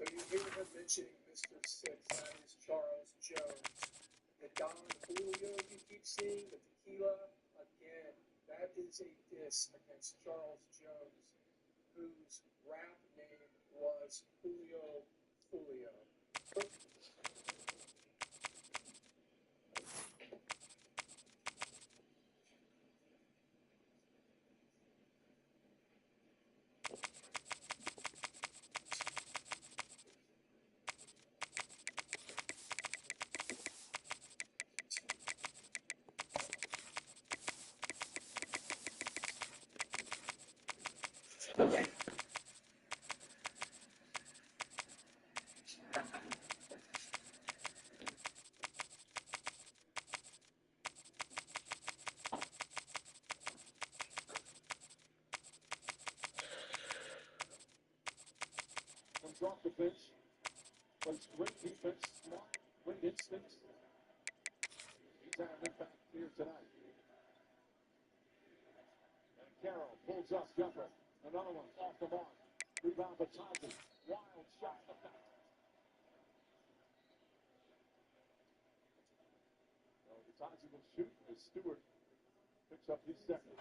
So you hear him mentioning Mr. Six, that is Charles Jones. The Don Julio you keep seeing, the tequila, again, that is a diss against Charles Jones, whose rap name was Julio Fulio. Comes off the bench, plays great defense, smart, great instincts. He's had an impact here tonight. And Carroll pulls up Jumper. Another one off the mark. Rebound for Thompson. Wild shot to the back. So the Thompson will shoot as Stewart picks up his second.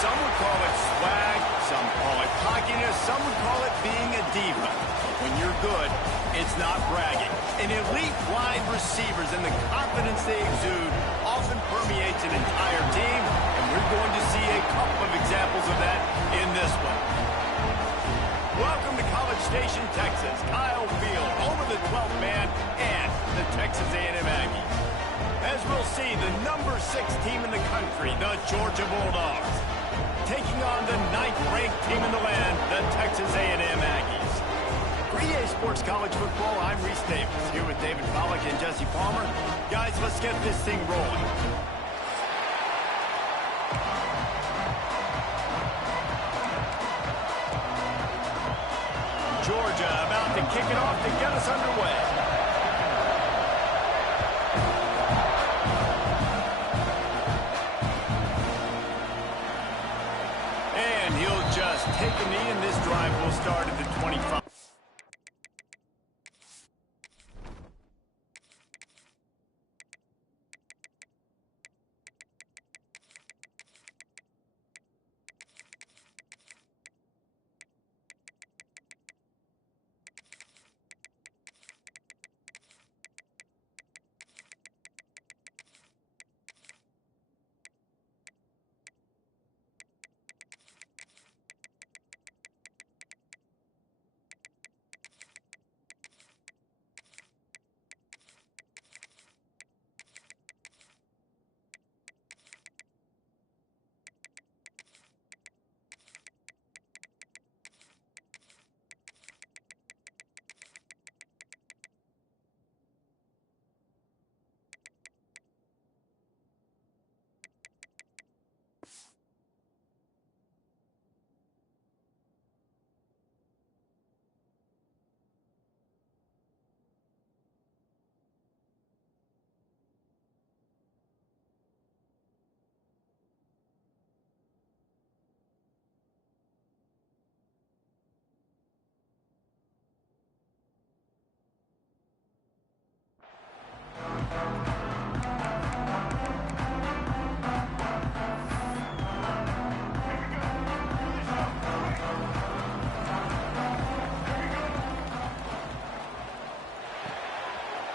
Some would call it swag, some call it cockiness, some would call it being a diva. But when you're good, it's not bragging. An elite wide receivers and the confidence they exude often permeates an entire team, and we're going to see a couple of examples of that in this one. Welcome to College Station, Texas. Kyle Field, home of the 12th man and the Texas A&M Aggies. As we'll see, the number 6 team in the country, the Georgia Bulldogs, taking on the 9th-ranked team in the land, the Texas A&M Aggies. For EA Sports College Football, I'm Reese Davis, here with David Pollack and Jesse Palmer. Guys, let's get this thing rolling. Georgia about to kick it off to get us underway. Just take a knee, and this drive will start at the 25.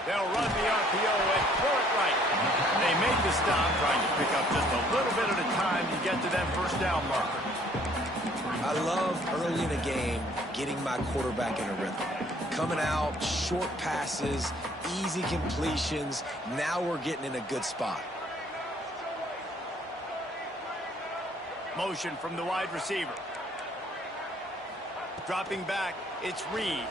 They'll run the RPO and throw it right. They made the stop, trying to pick up just a little bit at a time to get to that first down marker. I love early in a game getting my quarterback in a rhythm. Coming out, short passes, easy completions. Now we're getting in a good spot. Motion from the wide receiver. Dropping back, it's Reed.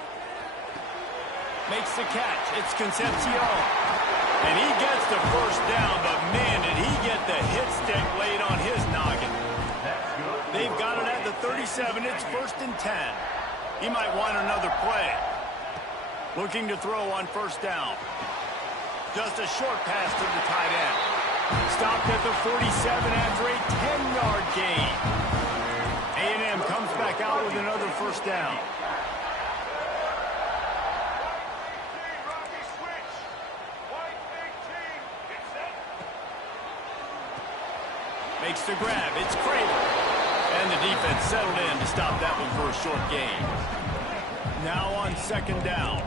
Makes the catch. It's Concepcion. And he gets the first down, but man, did he get the hit stick laid on his noggin. They've got it at the 37. It's 1st and 10. He might want another play. Looking to throw on first down. Just a short pass to the tight end. Stopped at the 47 after a 10-yard gain. A&M comes back out with another first down. Makes the grab. It's Kramer. And the defense settled in to stop that one for a short gain. Now on second down.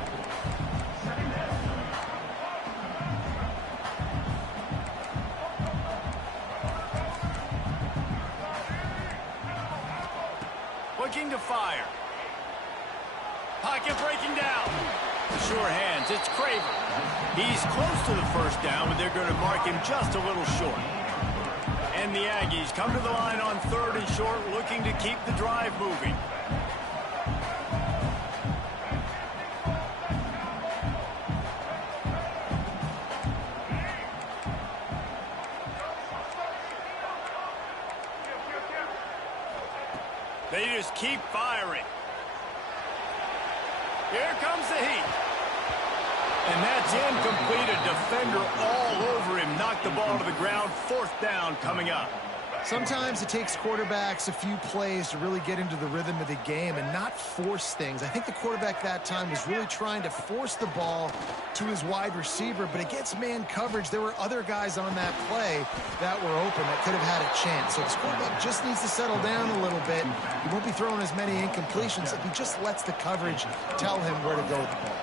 Looking to fire. Pocket breaking down. Sure hands. It's Kramer. He's close to the first down, but they're going to mark him just a little short. And the Aggies come to the line on third and short, looking to keep the drive moving. They just keep firing. Here comes the heat. And that's incomplete. A defender all over him. Knocked the ball to the ground. Fourth down coming up. Sometimes it takes quarterbacks a few plays to really get into the rhythm of the game and not force things. I think the quarterback that time was really trying to force the ball to his wide receiver, but against man coverage, there were other guys on that play that were open that could have had a chance. So this quarterback just needs to settle down a little bit. He won't be throwing as many incompletions if he just lets the coverage tell him where to go with the ball.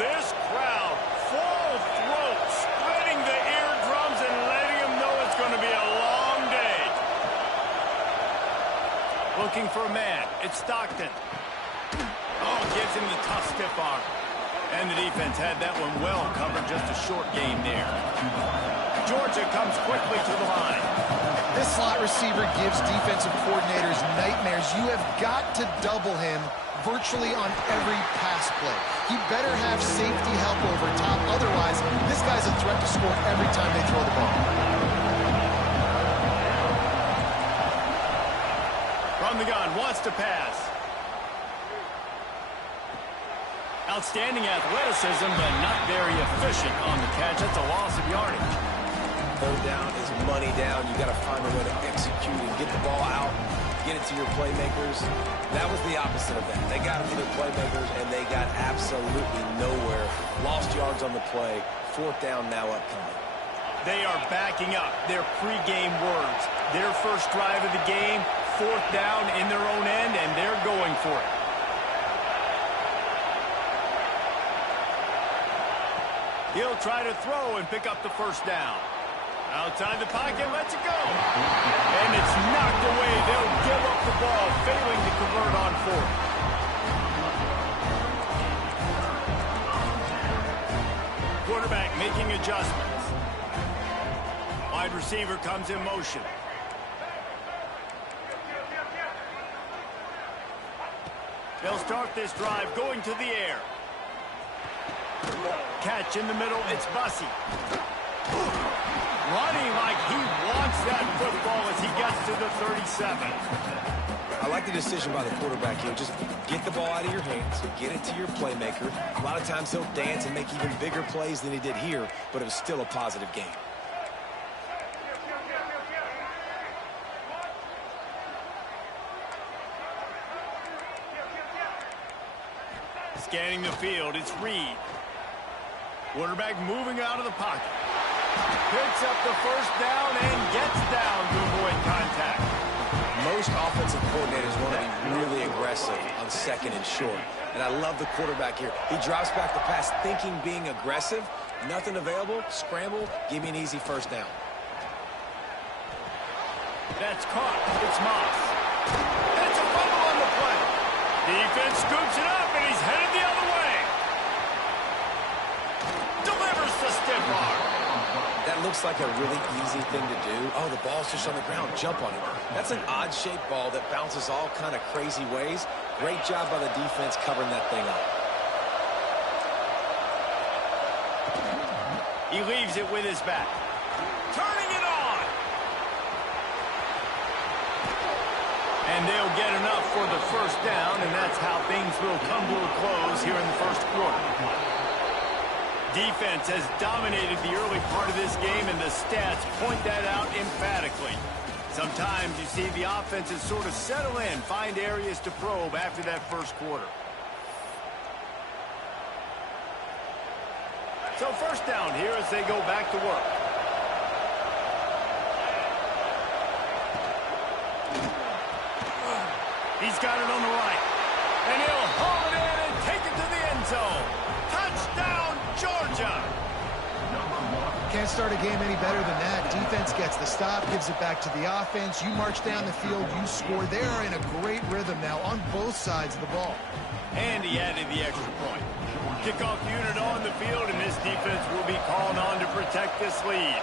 This crowd, full throat, splitting the eardrums and letting them know it's going to be a long day. Looking for a man. It's Stockton. Oh, gives him the tough stiff arm. And the defense had that one well covered, just a short gain there. Georgia comes quickly to the line. This slot receiver gives defensive coordinators nightmares. You have got to double him virtually on every pass play. He better have safety help over top. Otherwise, this guy's a threat to score every time they throw the ball. From the gun, wants to pass. Outstanding athleticism, but not very efficient on the catch. That's a loss of yardage. Third down is money down. You got to find a way to execute and get the ball out, get it to your playmakers. That was the opposite of that. They got it to their playmakers, and they got absolutely nowhere. Lost yards on the play. Fourth down now upcoming. They are backing up their pregame words. Their first drive of the game, fourth down in their own end, and they're going for it. He'll try to throw and pick up the first down. Outside the pocket, lets it go. And it's knocked away. They'll give up the ball, failing to convert on fourth. Quarterback making adjustments. Wide receiver comes in motion. They'll start this drive going to the air. Catch in the middle, it's Bussey. Running like he wants that football as he gets to the 37. I like the decision by the quarterback here. Just get the ball out of your hands, get it to your playmaker. A lot of times he'll dance and make even bigger plays than he did here, but it was still a positive game. Scanning the field, it's Reed. Quarterback moving out of the pocket. Picks up the first down and gets down to avoid contact. Most offensive coordinators want to be really aggressive on second and short. And I love the quarterback here. He drops back the pass thinking being aggressive. Nothing available. Scramble. Give me an easy first down. That's caught. It's Moss. It's a fumble on the play. Defense scoops it up, and he's headed the other way. Delivers the stiff arm. That looks like a really easy thing to do. Oh, the ball's just on the ground. Jump on it. That's an odd-shaped ball that bounces all kind of crazy ways. Great job by the defense covering that thing up. He leaves it with his back. Turning it on. And they'll get enough for the first down, and that's how things will come to a close here in the first quarter. Defense has dominated the early part of this game, and the stats point that out emphatically. Sometimes you see the offenses sort of settle in, find areas to probe after that first quarter. So first down here as they go back to work. He's got it on the right. And he'll haul it in and take it to the end zone. Touchdown, Georgia! Can't start a game any better than that. Defense gets the stop, gives it back to the offense. You march down the field, you score. They are in a great rhythm now on both sides of the ball. And he added the extra point. Kickoff unit on the field, and this defense will be called on to protect this lead.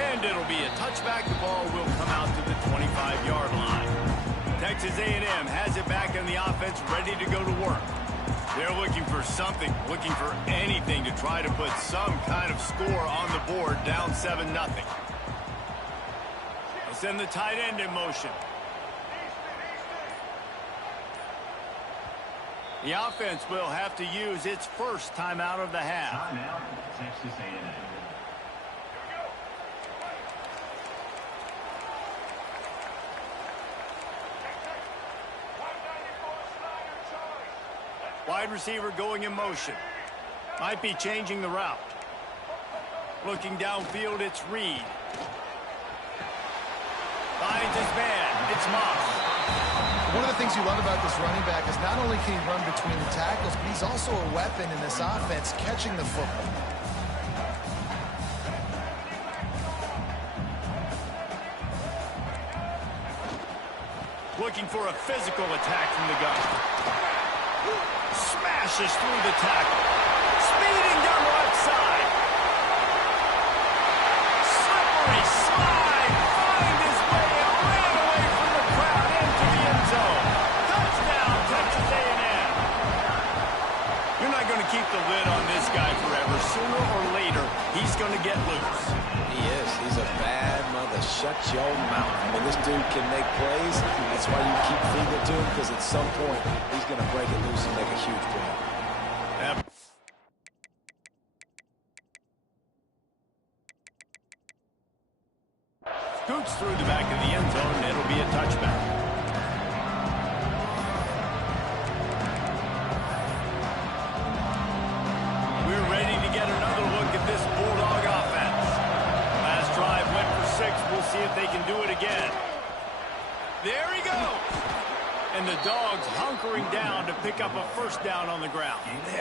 And it'll be a touchback. The ball will come out to the 25-yard line. Texas A&M has it back on the offense, ready to go to work. They're looking for something, looking for anything to try to put some kind of score on the board, down 7-0. They send the tight end in motion. The offense will have to use its first timeout of the half. Timeout, Texas A&M. Wide receiver going in motion. Might be changing the route. Looking downfield, it's Reed. Finds his man. It's Moss. One of the things you love about this running back is not only can he run between the tackles, but he's also a weapon in this offense, catching the football. Looking for a physical attack from the gun. Smashes through the tackle. Speeding down the left side. Slippery slide. Find his way and ran away from the crowd into the end zone. Touchdown, Texas A&M. You're not going to keep the lid on this guy forever. Sooner or later, he's going to get loose. He is. He's a bad mother. Shut your mouth. I mean, this dude can make plays. That's why you keep feeding it to him, because at some point, he's going to break it loose and make a huge play. Yep. Scoots through the back of the end zone, and it'll be a touchback. We're ready to get another look at this Bulldog offense. Last drive went for 6. We'll see if they can do it again. There he goes. And the Dogs hunkering down to pick up a first down on the ground.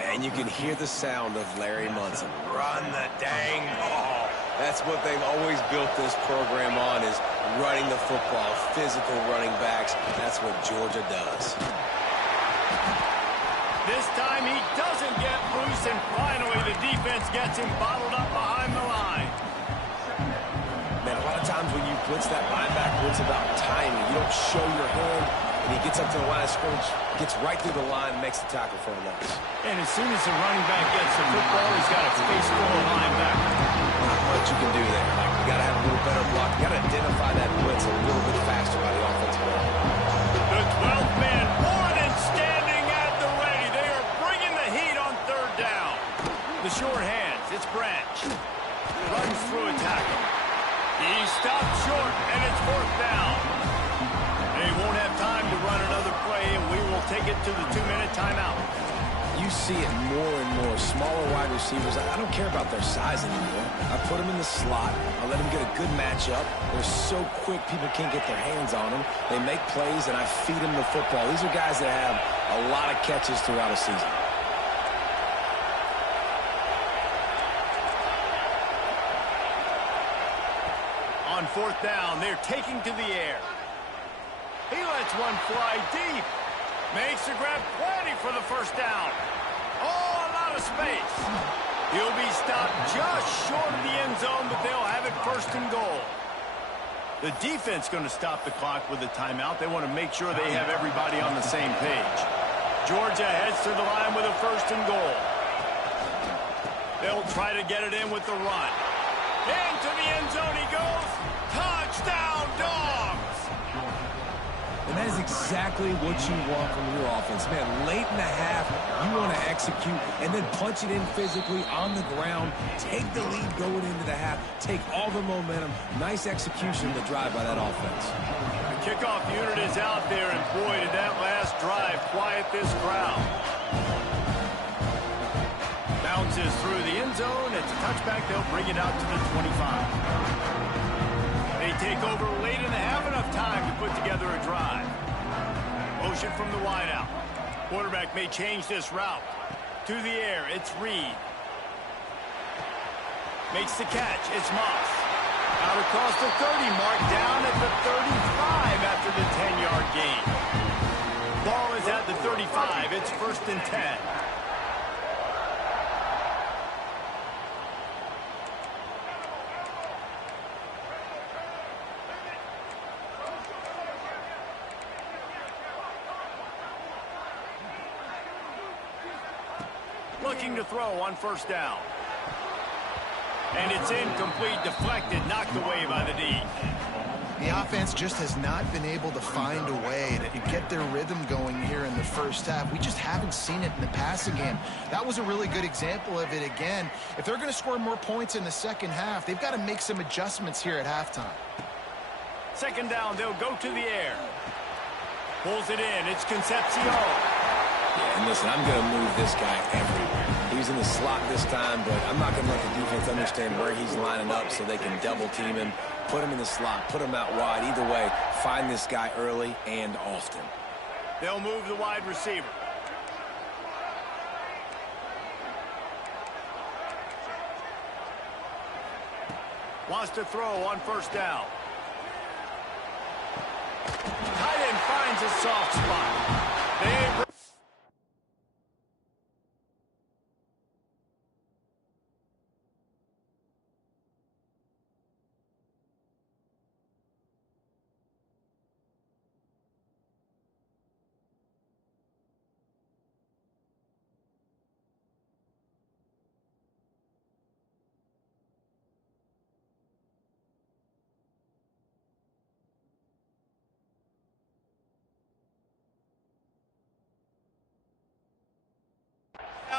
And you can hear the sound of Larry Munson. Run the dang ball. That's what they've always built this program on, is running the football, physical running backs. That's what Georgia does. This time he doesn't get loose, and finally the defense gets him bottled up behind the line. Man, a lot of times when you blitz that linebacker, it's about timing. You don't show your hand, and he gets up to the line of scrimmage, gets right through the line, and makes the tackle for a loss. And as soon as the running back gets the football, he's got a face full of linebackers. Not much you can do there. Like, you got to have a little better block. You got to identify that blitz a little bit faster by the offensive line. The 12th man, Warren, standing at the ready. They are bringing the heat on third down. The short hands, it's Branch. Runs through a tackle. He stopped short, and it's fourth down. They won't have time to run another play, and we will take it to the 2-minute timeout. You see it more and more. Smaller wide receivers, I don't care about their size anymore. I put them in the slot. I let them get a good matchup. They're so quick, people can't get their hands on them. They make plays, and I feed them the football. These are guys that have a lot of catches throughout a season. On fourth down, they're taking to the air. He lets one fly deep. Makes the grab plenty for the first down. Oh, a lot of space. He'll be stopped just short of the end zone, but they'll have it first and goal. The defense going to stop the clock with a timeout. They want to make sure they have everybody on the same page. Georgia heads to the line with a first and goal. They'll try to get it in with the run. Into the end zone he goes. Touchdown, Dogs! And that is exactly what you want from your offense. Man, late in the half, you want to execute and then punch it in physically on the ground. Take the lead going into the half. Take all the momentum. Nice execution of the drive by that offense. The kickoff unit is out there, and boy, did that last drive quiet this crowd. Bounces through the end zone. It's a touchback. They'll bring it out to the 25. They take over late in the half, enough time to put together a drive. Motion from the wideout. Quarterback may change this route. To the air, it's Reed. Makes the catch, it's Moss. Out across the 30, marked down at the 35 after the 10-yard gain. Ball is at the 35, it's 1st and 10. Looking to throw on 1st down. And it's incomplete, deflected, knocked away by the D. The offense just has not been able to find a way to get their rhythm going here in the first half. We just haven't seen it in the passing game. That was a really good example of it again. If they're going to score more points in the second half, they've got to make some adjustments here at halftime. 2nd down, they'll go to the air. Pulls it in, it's Concepcion. Yeah, and listen, I'm going to move this guy everywhere. He's in the slot this time, but I'm not going to let the defense understand where he's lining up so they can double team him, put him in the slot, put him out wide. Either way, find this guy early and often. They'll move the wide receiver. Wants to throw on 1st down. Tight end finds a soft spot.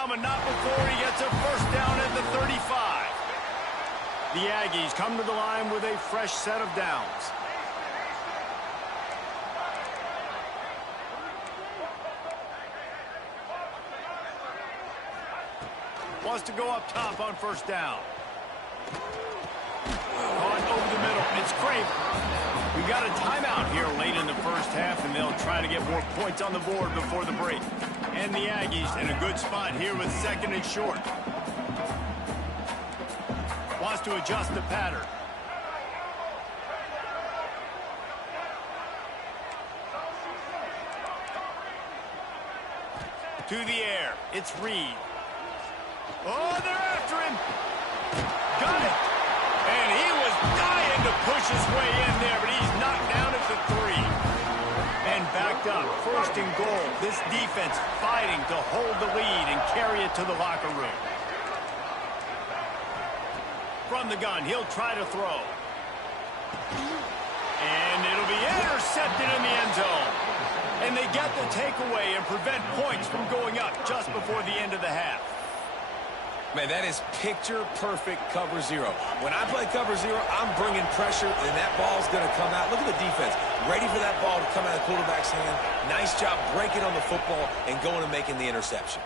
But not before he gets a 1st down at the 35. The Aggies come to the line with a fresh set of downs. Wants to go up top on 1st down. On over the middle, it's Craven. We got a timeout here late in the first half, and they'll try to get more points on the board before the break. And the Aggies in a good spot here with 2nd and short. Wants to adjust the pattern. To the air, it's Reed. Oh, they're after him. Got it. And he was dying to push his way in there, but he's knocked down at the 3. And backed up, 1st and goal. This defense fighting to hold the lead and carry it to the locker room. From the gun, he'll try to throw. And it'll be intercepted in the end zone. And they get the takeaway and prevent points from going up just before the end of the half. Man, that is picture-perfect cover 0. When I play cover 0, I'm bringing pressure, and that ball's going to come out. Look at the defense. Ready for that ball to come out of the quarterback's hand. Nice job breaking on the football and going and making the interception.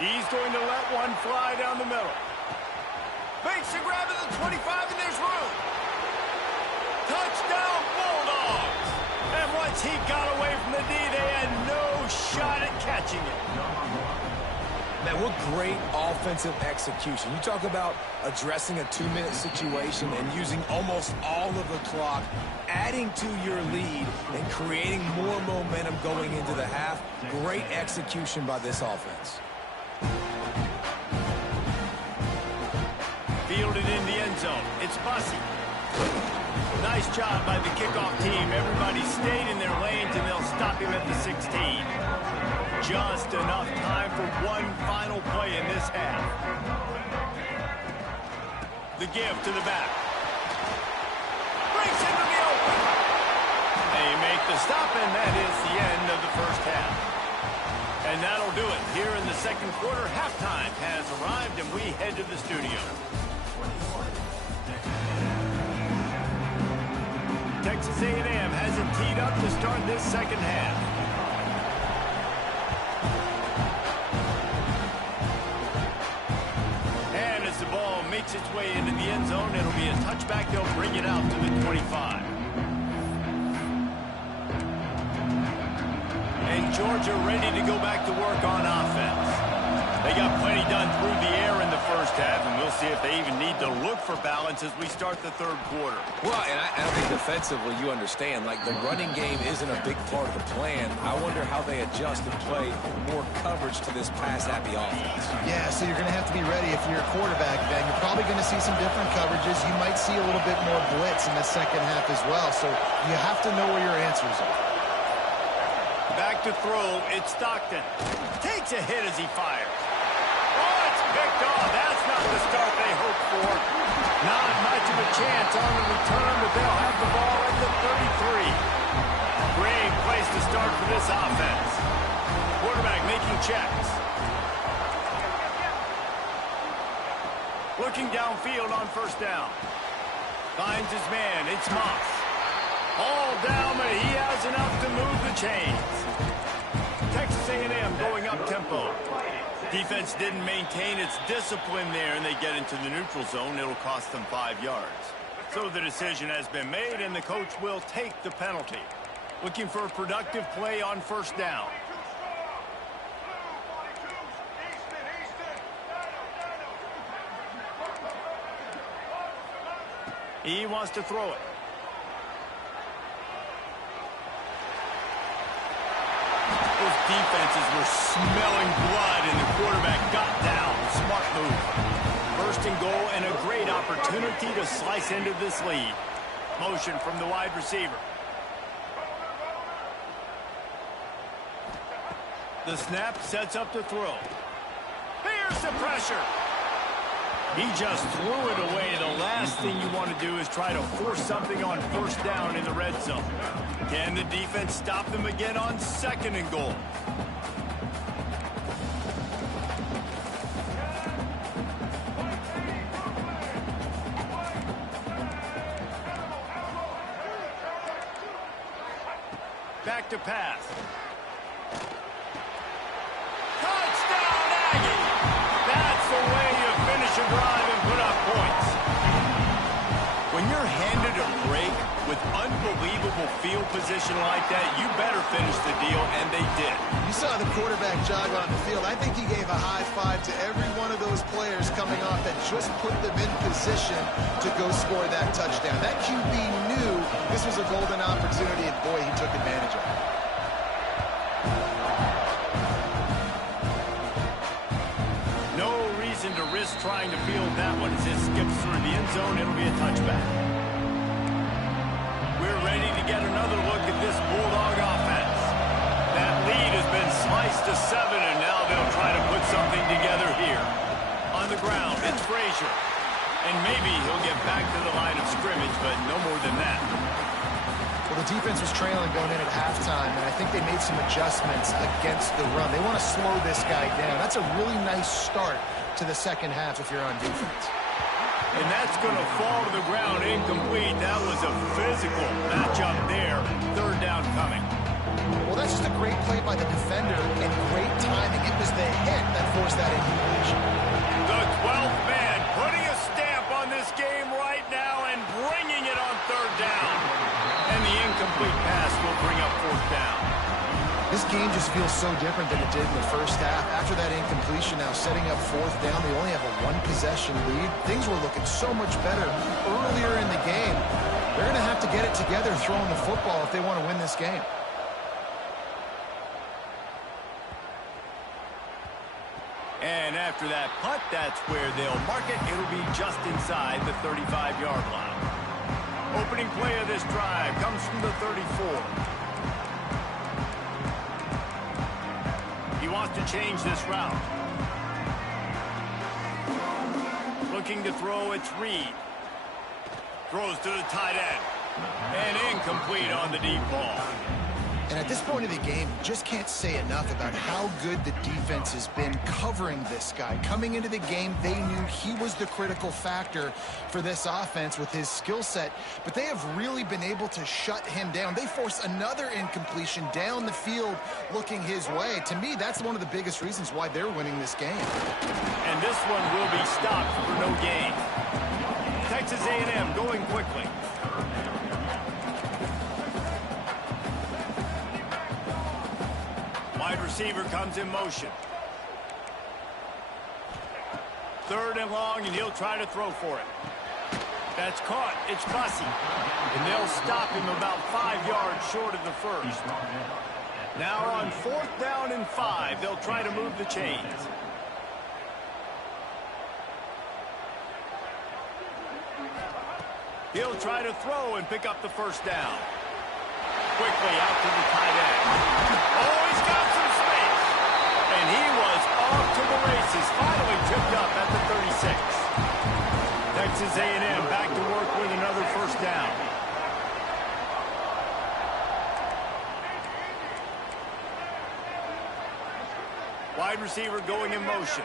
He's going to let one fly down the middle. Fakes the grab at the 25, and there's room. Touchdown, Bulldogs. And once he got away from the D, they had no shot at catching it. Man, what great offensive execution. You talk about addressing a 2-minute situation and using almost all of the clock, adding to your lead, and creating more momentum going into the half. Great execution by this offense. Fielded in the end zone. It's Bussey. Nice job by the kickoff team. Everybody stayed in their lanes, and they'll stop him at the 16. Just enough time for one final play in this half. The give to the back. Breaks into the open. They make the stop, and that is the end of the first half. And that'll do it. Here in the second quarter, halftime has arrived, and we head to the studio. Texas A&M has it teed up to start this second half. And as the ball makes its way into the end zone, it'll be a touchback. They'll bring it out to the 25. And Georgia ready to go back to work on offense. They got plenty done through the air in the first half, and we'll see if they even need to look for balance as we start the third quarter. Well, and I don't think defensively you understand. Like, the running game isn't a big part of the plan. I wonder how they adjust and play more coverage to this pass-happy offense. Yeah, so you're going to have to be ready if you're a quarterback, Ben. You're probably going to see some different coverages. You might see a little bit more blitz in the second half as well, so you have to know where your answers are. Back to throw, it's Stockton. Takes a hit as he fires. Oh, it's picked off. That's not the start they hoped for. Not much of a chance on the return, but they'll have the ball at the 33. Great place to start for this offense. Quarterback making checks. Looking downfield on first down. Finds his man. It's Moss. All down, but he has enough to move the chains. Texas A&M going up tempo. Defense didn't maintain its discipline there, and they get into the neutral zone. It'll cost them 5 yards. So the decision has been made, and the coach will take the penalty. Looking for a productive play on first down. He wants to throw it. Those defenses were smelling blood, and the quarterback got down. Smart move. First and goal, and a great opportunity to slice into this lead. Motion from the wide receiver. The snap sets up the throw. Here's the pressure. He just threw it away. The last thing you want to do is try to force something on first down in the red zone. Can the defense stop them again on second and goal? Back to pass. Touchdown, Aggie! That's the way you finish a drive and put up points. When you're handed a break with unbelievable field position like that, you better finish the deal, and they did. You saw the quarterback jog on the field. I think he gave a high five to every one of those players coming off that just put them in position to go score that touchdown. That QB knew this was a golden opportunity, and boy, he took advantage of it. No reason to risk trying to field that one as it skips through the end zone. It'll be a touchback. We're ready to get another look at this Bulldog offense. That lead has been sliced to 7, and now they'll try to put something together here. On the ground, it's Frazier. And maybe he'll get back to the line of scrimmage, but no more than that. Well, the defense was trailing going in at halftime, and I think they made some adjustments against the run. They want to slow this guy down. That's a really nice start to the second half if you're on defense. And that's going to fall to the ground incomplete. That was a physical matchup there. Third down coming. Well, that's just a great play by the defender and great timing. It was the hit that forced that incompletion. The 12th man putting a stamp on this game right now and bringing it on third down. And the incomplete pass will bring up fourth down. This game just feels so different than it did in the first half. After that incompletion, now setting up fourth down, they only have a one-possession lead. Things were looking so much better earlier in the game. They're going to have to get it together throwing the football if they want to win this game. And after that punt, that's where they'll mark it. It'll be just inside the 35-yard line. Opening play of this drive comes from the 34. He wants to change this route. Looking to throw, it's Reed. Throws to the tight end. And incomplete on the deep ball. And at this point of the game, you just can't say enough about how good the defense has been covering this guy. Coming into the game, they knew he was the critical factor for this offense with his skill set, but they have really been able to shut him down. They force another incompletion down the field looking his way. To me, that's one of the biggest reasons why they're winning this game. And this one will be stopped for no gain. Texas A&M going quickly. Wide receiver comes in motion. 3rd and long, and he'll try to throw for it. That's caught. It's Bussey. And they'll stop him about 5 yards short of the first. Now on 4th down and 5, they'll try to move the chains. He'll try to throw and pick up the 1st down. Quickly out to the tight end. Oh, he's got some space. And he was off to the races. Finally tipped up at the 36. Texas A&M back to work with another 1st down. Wide receiver going in motion.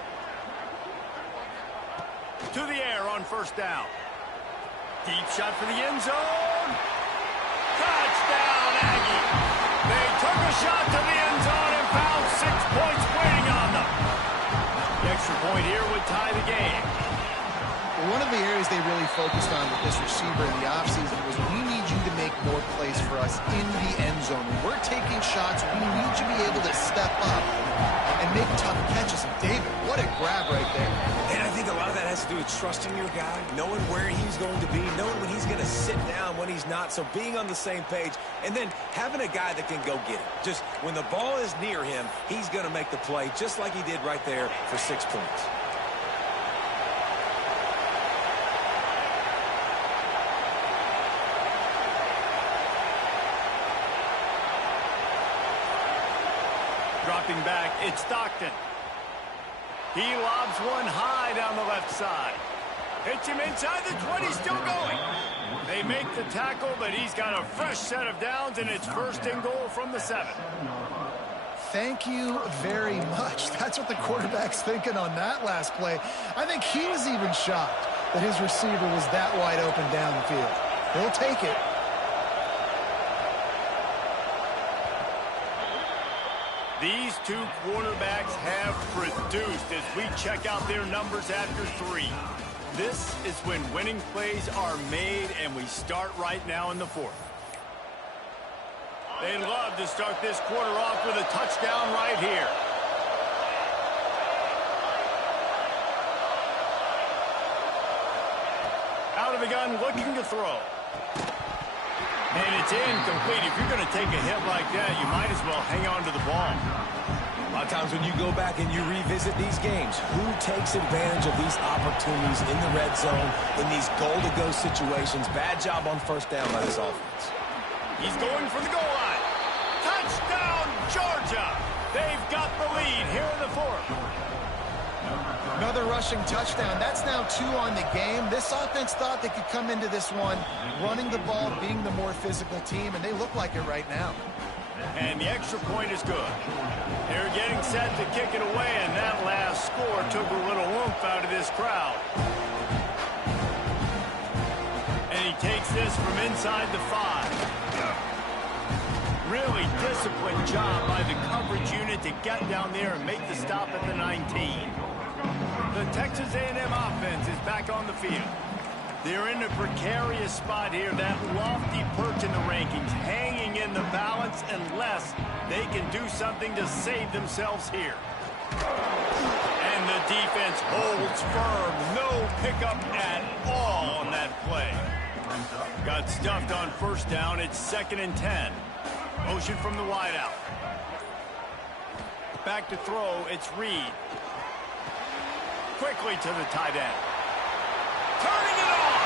To the air on 1st down. Deep shot for the end zone. Touchdown, Aggie. They took a shot to the end zone and found 6 points waiting on them. The extra point here would tie the game. One of the areas they really focused on with this receiver in the offseason was, we need you to make more plays for us in the end zone. When we're taking shots, we need you to be able to step up and make tough catches. And David, what a grab right there. And I think a lot of that has to do with trusting your guy, knowing where he's going to be, knowing when he's going to sit down, when he's not. So being on the same page, and then having a guy that can go get it. Just when the ball is near him, he's going to make the play, just like he did right there for 6 points. Dropping back, it's Stockton. He lobs one high down the left side. Hits him inside the 20, still going. They make the tackle, but he's got a fresh set of downs, and it's 1st and goal from the 7. Thank you very much. That's what the quarterback's thinking on that last play. I think he was even shocked that his receiver was that wide open down the field. He'll take it. These two quarterbacks have produced as we check out their numbers after 3. This is when winning plays are made, and we start right now in the 4th. They'd love to start this quarter off with a touchdown right here. Out of the gun, looking to throw. And it's incomplete. If you're going to take a hit like that, you might as well hang on to the ball. A lot of times when you go back and you revisit these games, who takes advantage of these opportunities in the red zone, in these goal-to-go situations? Bad job on 1st down by this offense. He's going for the goal line. Touchdown, Georgia! They've got the lead here in the 4th. Another rushing touchdown. That's now 2 on the game. This offense thought they could come into this one running the ball, being the more physical team, and they look like it right now. And the extra point is good. They're getting set to kick it away, and that last score took a little oomph out of this crowd. And he takes this from inside the 5. Really disciplined job by the coverage unit to get down there and make the stop at the 19. The Texas A&M offense is back on the field. They're in a precarious spot here, that lofty perch in the rankings, hanging in the balance unless they can do something to save themselves here. And the defense holds firm. No pickup at all on that play. Got stuffed on 1st down. It's 2nd and 10. Motion from the wideout. Back to throw. It's Reed. Quickly to the tight end. Turning it on.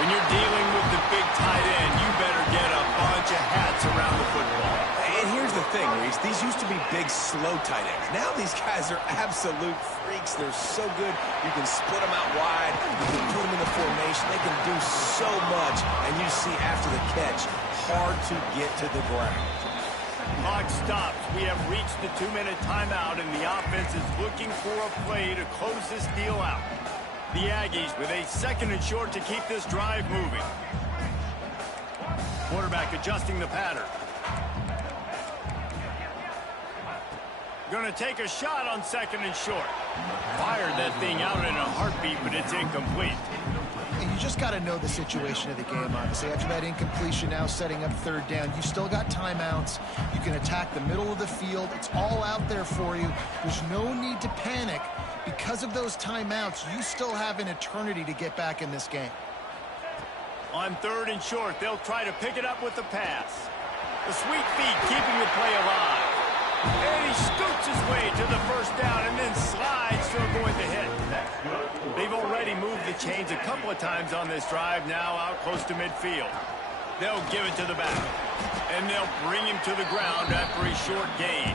When you're dealing with the big tight end, you better get a bunch of hats around the football. And here's the thing, Reese. These used to be big, slow tight ends. Now these guys are absolute freaks. They're so good. You can split them out wide. You can put them in the formation. They can do so much. And you see after the catch, hard to get to the ground. stops. We have reached the 2-minute timeout, and the offense is looking for a play to close this deal out. The Aggies with a 2nd and short to keep this drive moving. Quarterback adjusting the pattern. Going to take a shot on 2nd and short. Fired that thing out in a heartbeat, but it's incomplete. And you just got to know the situation of the game, obviously. After that incompletion, now setting up 3rd down, you still got timeouts. You can attack the middle of the field. It's all out there for you. There's no need to panic. Because of those timeouts, you still have an eternity to get back in this game. On 3rd and short, they'll try to pick it up with the pass. The sweet feet keeping the play alive. And he scoots his way to the 1st down and then slides to avoid the hit. They've already moved the chains a couple of times on this drive, now out close to midfield. They'll give it to the back, and they'll bring him to the ground after a short gain.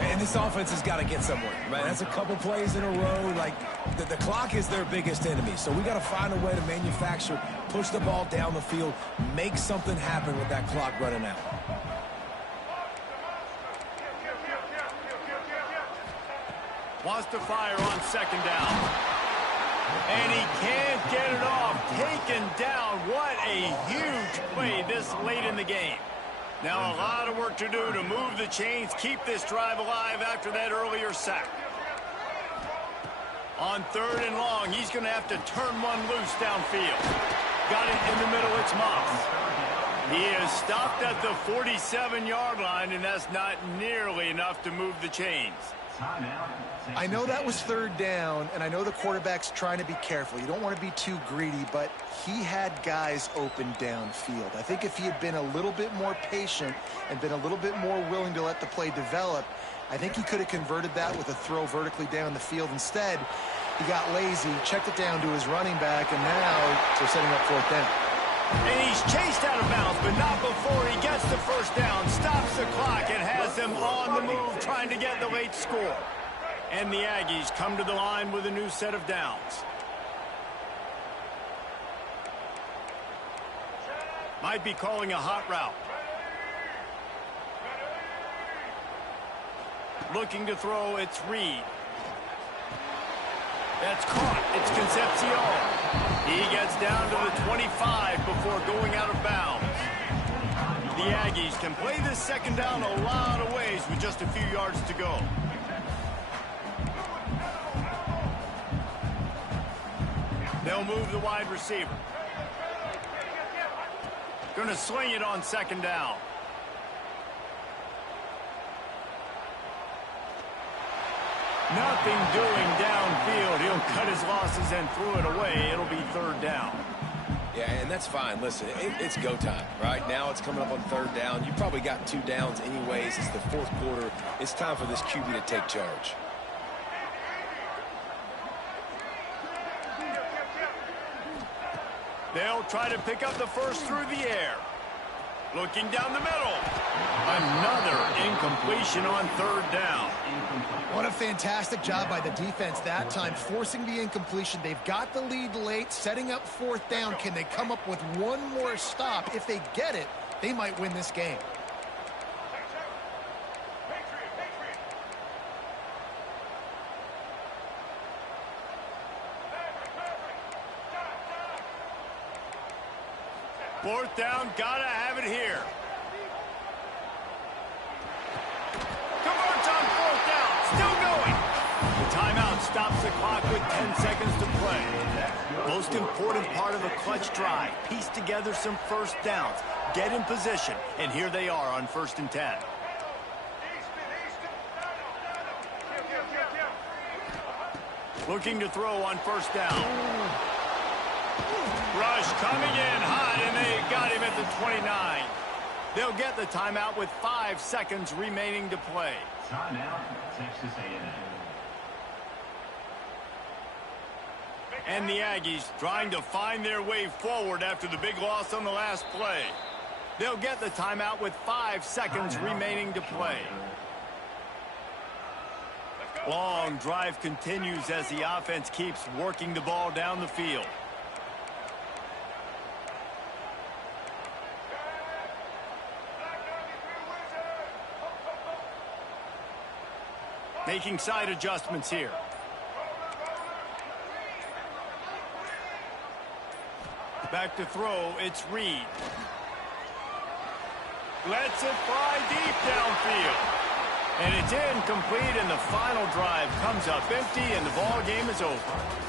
And this offense has got to get somewhere, right? That's a couple plays in a row. Like, the clock is their biggest enemy. So we got to find a way to manufacture, push the ball down the field, make something happen with that clock running out. Wants to fire on 2nd down. And he can't get it off. Taken down. What a huge play this late in the game. Now a lot of work to do to move the chains, keep this drive alive after that earlier sack. On 3rd and long, he's going to have to turn one loose downfield. Got it in the middle, it's Moss. He is stopped at the 47-yard line, and that's not nearly enough to move the chains. I know that was 3rd down, and I know the quarterback's trying to be careful. You don't want to be too greedy, but he had guys open downfield. I think if he had been a little bit more patient and been a little bit more willing to let the play develop, I think he could have converted that with a throw vertically down the field. Instead, he got lazy, checked it down to his running back, and now they're setting up 4th down. And he's chased out of bounds, but not before he gets the 1st down, stops the clock, and has them on the move trying to get the late score. And the Aggies come to the line with a new set of downs. Might be calling a hot route. Looking to throw, it's Reed. That's caught. It's Concepcion. He gets down to the 25 before going out of bounds. The Aggies can play this 2nd down a lot of ways with just a few yards to go. They'll move the wide receiver. Going to sling it on 2nd down. Nothing doing downfield. He'll cut his losses and threw it away. It'll be 3rd down. Yeah, and that's fine. Listen, it's go time, right? Now it's coming up on 3rd down. You probably got 2 downs anyways. It's the 4th quarter. It's time for this QB to take charge. They'll try to pick up the 1st through the air. Looking down the middle. Another incompletion on 3rd down. What a fantastic job by the defense that time, forcing the incompletion. They've got the lead late, setting up 4th down. Can they come up with one more stop? If they get it, they might win this game. Fourth down, gotta have it here. Converts on 4th down, still going. The timeout stops the clock with 10 seconds to play. Most important part of a clutch drive, piece together some 1st downs, get in position, and here they are on 1st and 10. Looking to throw on 1st down. Rush coming in hot, and they got him at the 29. They'll get the timeout with 5 seconds remaining to play. Timeout, Texas A&M. And the Aggies trying to find their way forward after the big loss on the last play. They'll get the timeout with 5 seconds remaining to play. Long drive continues as the offense keeps working the ball down the field. Making side adjustments here. Back to throw, it's Reed. Lets it fly deep downfield. And it's incomplete, and the final drive comes up empty, and the ball game is over.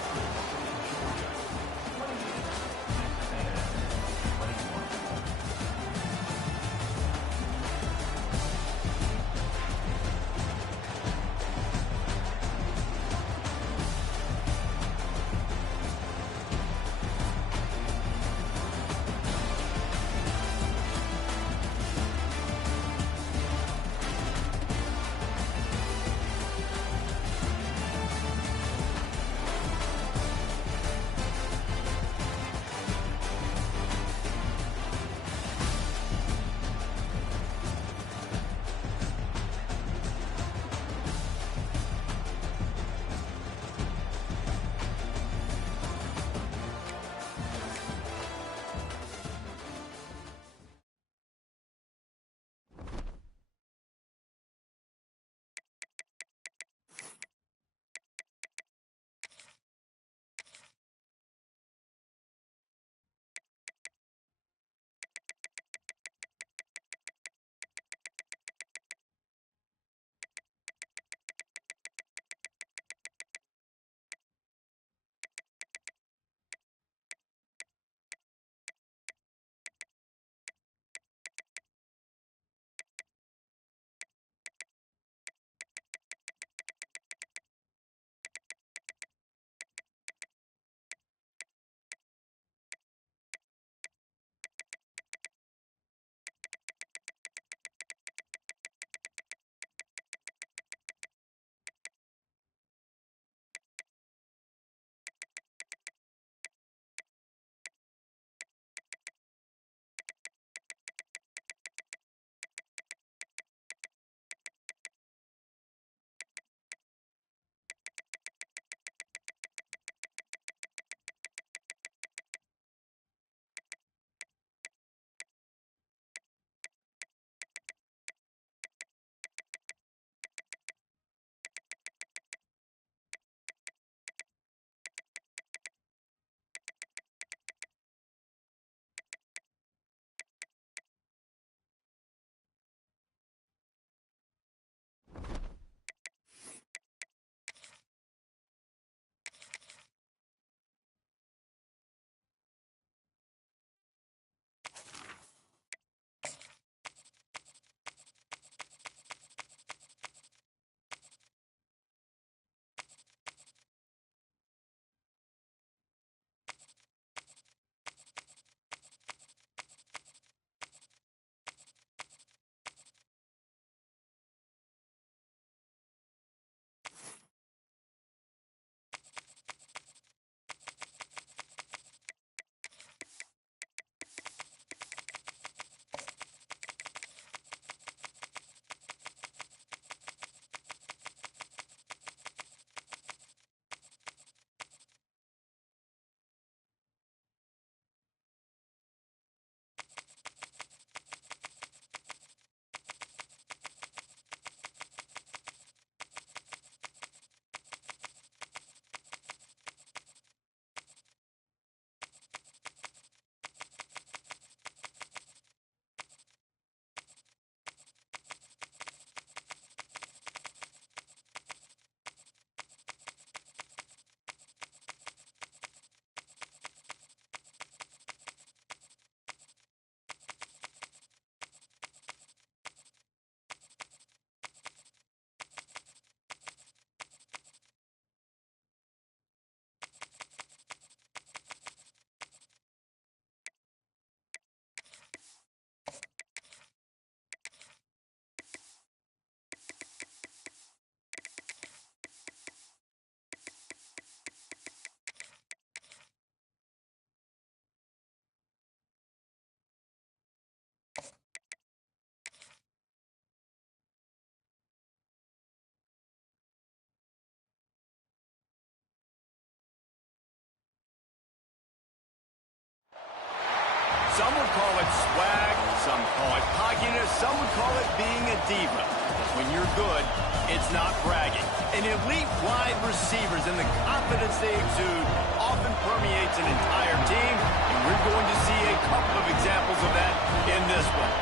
Some would call it swag, some call it cockiness, some would call it being a diva. But when you're good, it's not bragging. And elite wide receivers and the confidence they exude often permeates an entire team, and we're going to see a couple of examples of that in this one.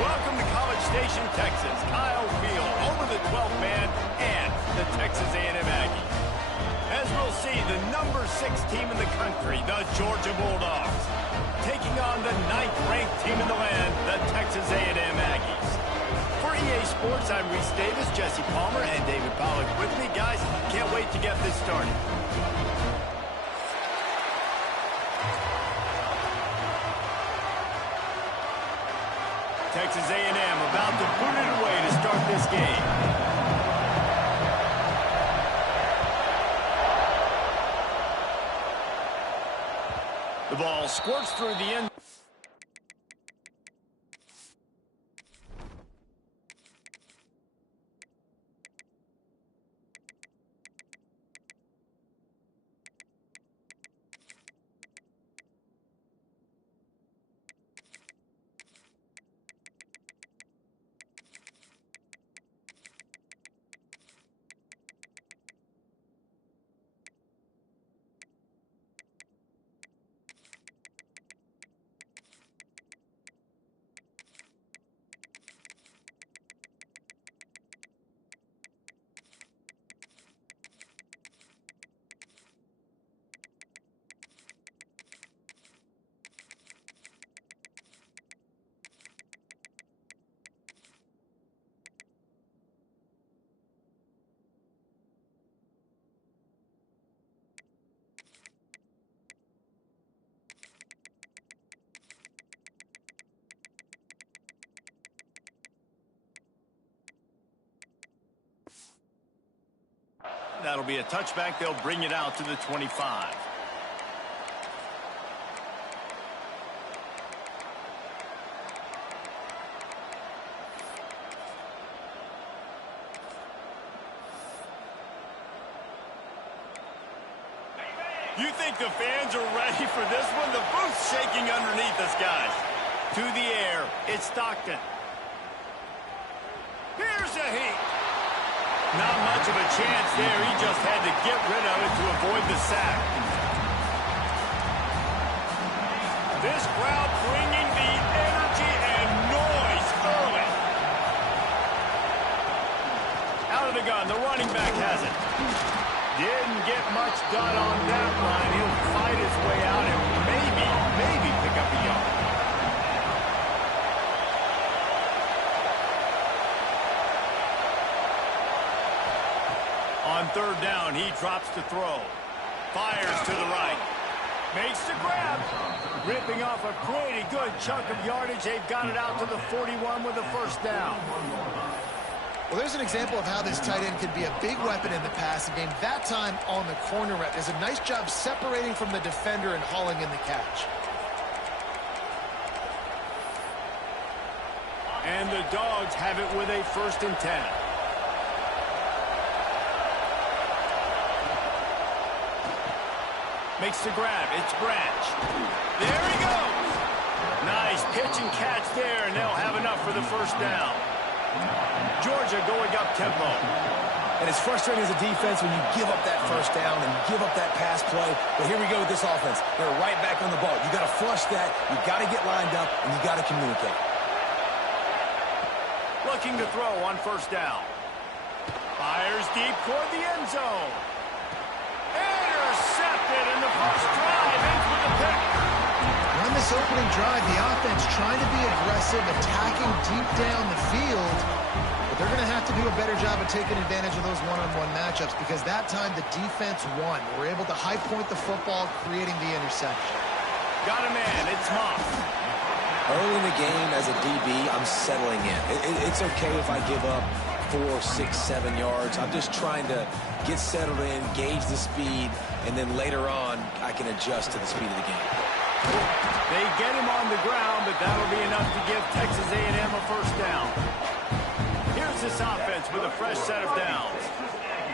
Welcome to College Station, Texas. Kyle Field over the 12th man and the Texas A&M Aggies. As we'll see, the number 6 team in the country, the Georgia Bulldogs, taking on the 9th-ranked team in the land, the Texas A&M Aggies. For EA Sports, I'm Reese Davis, Jesse Palmer, and David Pollack with me. Guys, can't wait to get this started. Texas A&M about to put it away to start this game. The ball squirts through the end. That'll be a touchback. They'll bring it out to the 25. You think the fans are ready for this one? The booth's shaking underneath us, guys. To the air, it's Stockton. Here's a heat. Not much of a chance there. He just had to get rid of it to avoid the sack. This crowd bringing the energy and noise early. Out of the gun, the running back has it. Didn't get much done on that line. He'll fight his way out and maybe pick up a yard. On third down, he drops to throw. Fires to the right. Makes the grab. Ripping off a pretty good chunk of yardage. They've got it out to the 41 with a first down. Well, there's an example of how this tight end could be a big weapon in the passing game. That time on the corner route. Does a nice job separating from the defender and hauling in the catch. And the Dogs have it with a 1st and 10. Makes the grab. It's Branch. There he goes. Nice pitch and catch there, and they'll have enough for the first down. Georgia going up tempo. And it's frustrating as a defense when you give up that first down and give up that pass play. But here we go with this offense. They're right back on the ball. You got to flush that. You got to get lined up, and you got to communicate. Looking to throw on first down. Fires deep toward the end zone. Intercepted in the first drive. Ends with a pick. On this opening drive, the offense trying to be aggressive, attacking deep down the field. But they're going to have to do a better job of taking advantage of those one-on-one matchups because that time the defense won. We're able to high point the football, creating the interception. Got a man. It's Moss. Early in the game as a DB, I'm settling in. It's okay if I give up 4, 6, 7 yards. I'm just trying to get settled in, gauge the speed, and then later on, I can adjust to the speed of the game. They get him on the ground, but that'll be enough to give Texas A&M a first down. Here's this offense with a fresh set of downs.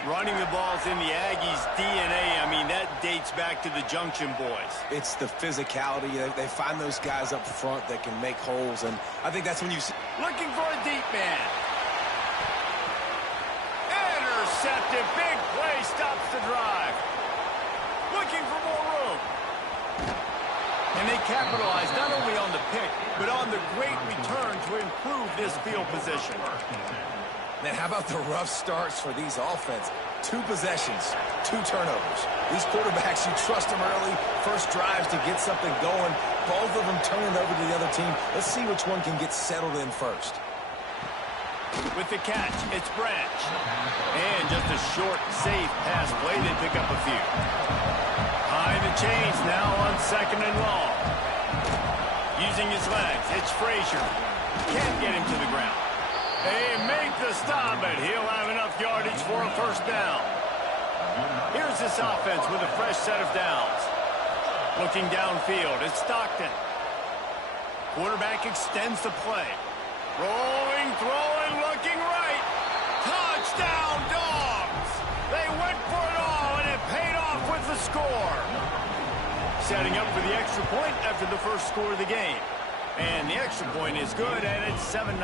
Running the ball's in the Aggies' DNA. I mean, that dates back to the Junction boys. It's the physicality. They find those guys up front that can make holes, and I think that's when you see... Looking for a deep man. Intercepted. Big play stops the drive. Looking for more room. And they capitalize not only on the pick, but on the great return to improve this field position. Man, how about the rough starts for these offense? 2 possessions, 2 turnovers. These quarterbacks, you trust them early, first drives to get something going. Both of them turning it over to the other team. Let's see which one can get settled in first. With the catch, it's Branch. And just a short, safe pass play. They pick up a few. Behind the chains now on 2nd and long. Using his legs, it's Frazier. Can't get him to the ground. They make the stop, but he'll have enough yardage for a first down. Here's this offense with a fresh set of downs. Looking downfield, it's Stockton. Quarterback extends the play. Rolling, throwing, looking right. Touchdown, Dogs! They went for it all, and it paid off with the score. Setting up for the extra point after the first score of the game. And the extra point is good, and it's 7-0.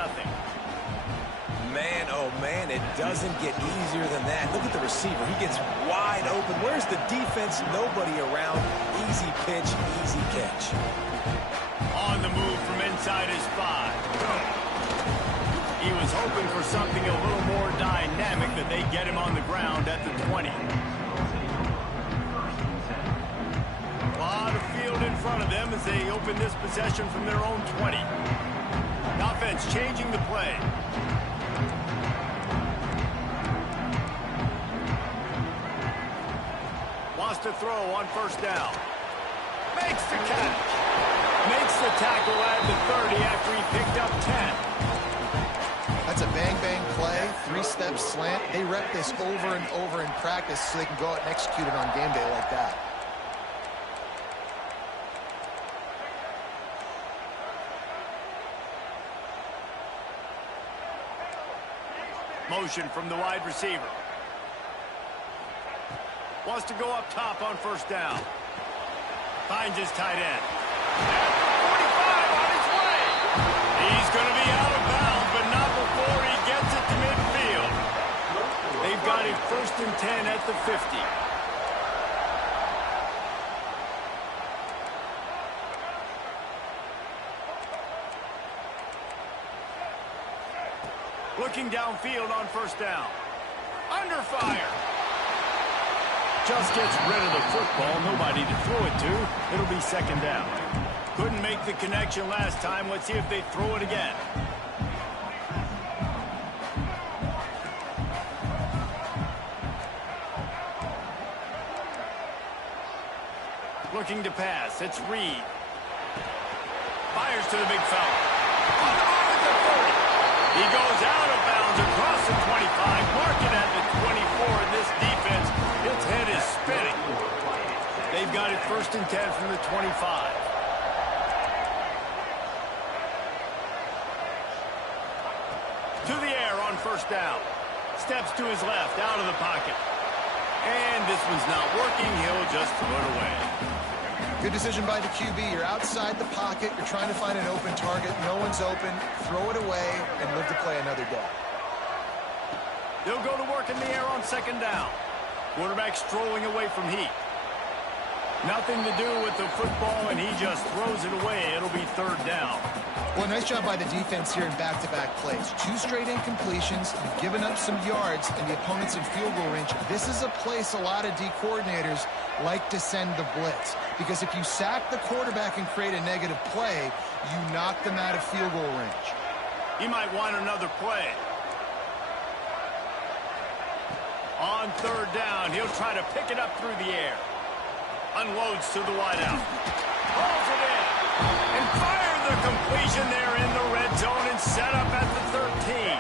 Man, oh man, it doesn't get easier than that. Look at the receiver. He gets wide open. Where's the defense? Nobody around. Easy pitch, easy catch. On the move from inside his 5. He was hoping for something a little more dynamic, that they get him on the ground at the 20. A lot of field in front of them as they open this possession from their own 20. Offense changing the play. Wants to throw on first down. Makes the catch. Makes the tackle at the 30 after he picked up 10. That's a bang-bang play, 3-step slant. They rep this over and over in practice so they can go out and execute it on game day like that. Motion from the wide receiver. Wants to go up top on first down. Finds his tight end. At the 45 on his way. He's going to be out of bounds, but not before he gets it to midfield. They've got it 1st and 10 at the 50. Looking downfield on first down. Under fire. Just gets rid of the football. Nobody to throw it to. It'll be 2nd down. Couldn't make the connection last time. Let's see if they throw it again. Looking to pass. It's Reed. Fires to the big fella. On the move at the 30. He goes out of bounds across the 25. Marking at the 24 in this defense. Its head is spinning. They've got it 1st and 10 from the 25. To the air on first down. Steps to his left, out of the pocket. And this one's not working. He'll just throw it away. Good decision by the QB. You're outside the pocket. You're trying to find an open target. No one's open. Throw it away and live to play another day. They'll go to work in the air on 2nd down. Quarterback strolling away from Heat. Nothing to do with the football, and he just throws it away. It'll be 3rd down. Well, nice job by the defense here in back-to-back plays. 2 straight incompletions. You've given up some yards, and the opponent's in field goal range. This is a place a lot of D coordinators like to send the blitz, because if you sack the quarterback and create a negative play, you knock them out of field goal range. He might want another play. On 3rd down, he'll try to pick it up through the air. Unloads to the wideout. Pulls it in. And fired the completion there in the red zone and set up at the 13.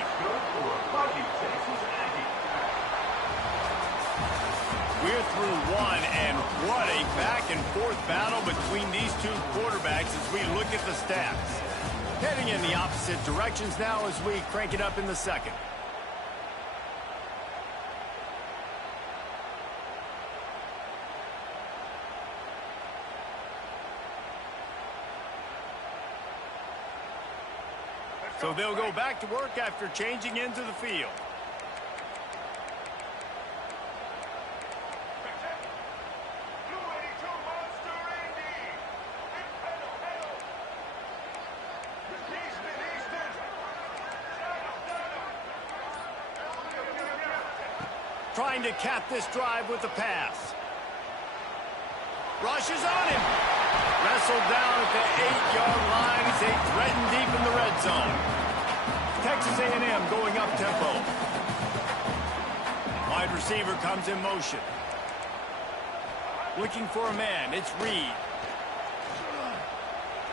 We're through one, and what a back-and-forth battle between these two quarterbacks as we look at the stats. Heading in the opposite directions now as we crank it up in the 2nd. So they'll go back to work after changing into the field. Trying to cap this drive with the pass. Rushes on him. Wrestled down at the 8-yard line as they threaten deep in the red zone. Texas A&M going up tempo. Wide receiver comes in motion. Looking for a man. It's Reed.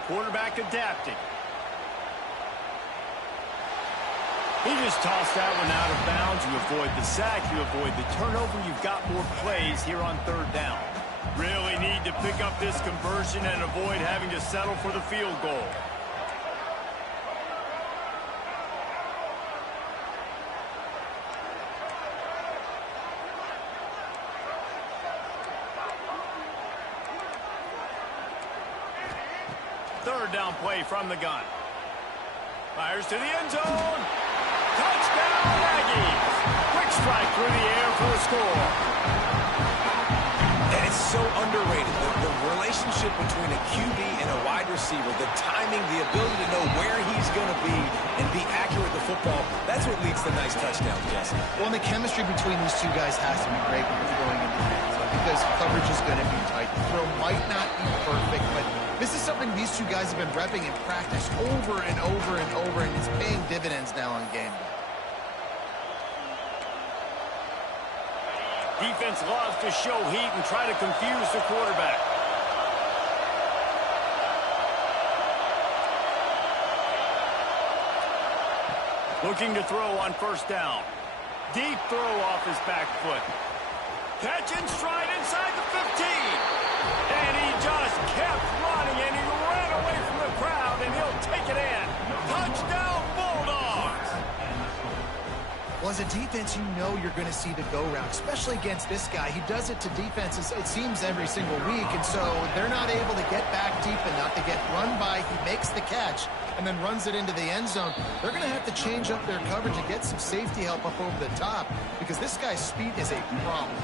Quarterback adapting. He just tossed that one out of bounds. You avoid the sack, you avoid the turnover. You've got more plays here on third down. Really need to pick up this conversion and avoid having to settle for the field goal. Third down play from the gun. Fires to the end zone. Touchdown, Aggies. Quick strike through the air for the score. And it's so underrated. The relationship between a QB and a wide receiver, the timing, the ability to know where he's going to be and be accurate with the football, that's what leads to nice touchdowns, Jesse. Well, and the chemistry between these two guys has to be great when they're going into the end zone because coverage is going to be tight. The throw might not be perfect, but this is something these two guys have been repping in practice over and over and over, and it's paying dividends now on game day. Defense loves to show heat and try to confuse the quarterback. Looking to throw on first down. Deep throw off his back foot. Catch and stride inside the 15. And he just kept running, and he ran away from the crowd, and he'll take it in. Touchdown, Bulldogs! Well, as a defense, you know you're going to see the go-round, especially against this guy. He does it to defenses, it seems, every single week, and so they're not able to get back deep enough to get run by. He makes the catch and then runs it into the end zone. They're going to have to change up their coverage and get some safety help up over the top because this guy's speed is a problem.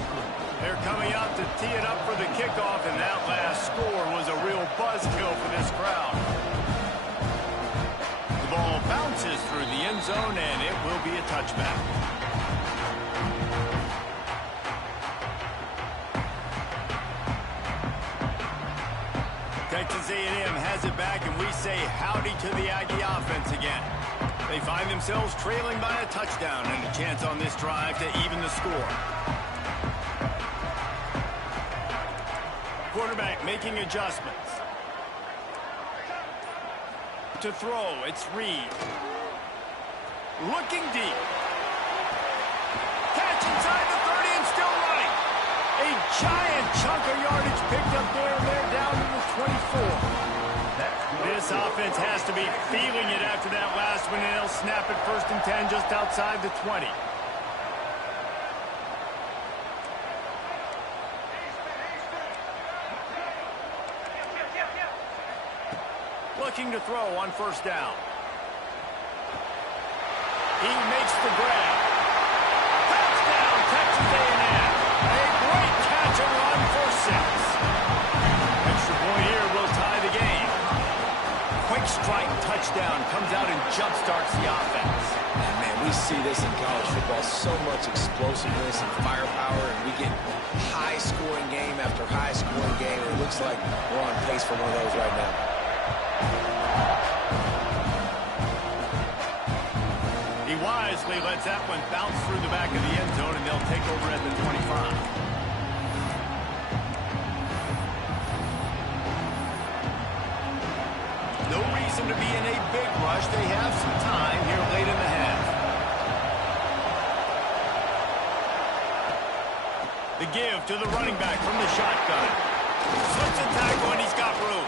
They're coming out to tee it up for the kickoff, and that last score was a real buzzkill for this crowd. The ball bounces through the end zone, and it will be a touchback. Texas A&M has it back, and we say howdy to the Aggie offense again. They find themselves trailing by a touchdown and a chance on this drive to even the score. Quarterback making adjustments. To throw, it's Reed. Looking deep. Catch inside the 30 and still running. A giant chunk of yardage picked up there, and they're down to the 24. This offense has to be feeling it after that last one, and they'll snap it 1st and 10 just outside the 20. Looking to throw on first down. He makes the grab. Touchdown, Texas A&M. A great catch and run for 6. Extra point here will tie the game. Quick strike touchdown comes out and jumpstarts the offense. And man, we see this in college football, so much explosiveness and firepower, and we get high-scoring game after high-scoring game. It looks like we're on pace for one of those right now. He wisely lets that one bounce through the back of the end zone, and they'll take over at the 25. No reason to be in a big rush. They have some time here late in the half. The give to the running back from the shotgun. Slips a tackle, and he's got room.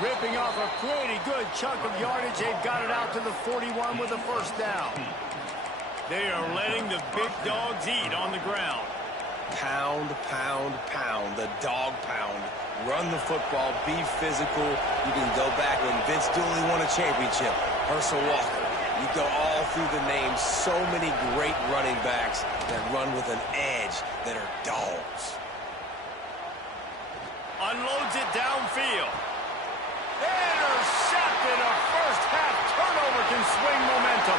Ripping off a pretty good chunk of yardage. They've got it out to the 41 with a first down. They are letting the big dogs eat on the ground. Pound, pound, pound. The dog pound. Run the football. Be physical. You can go back when Vince Dooley won a championship. Herschel Walker. You go all through the names. So many great running backs that run with an edge that are dogs. Unloads it downfield. Intercepted. A first-half turnover can swing momentum.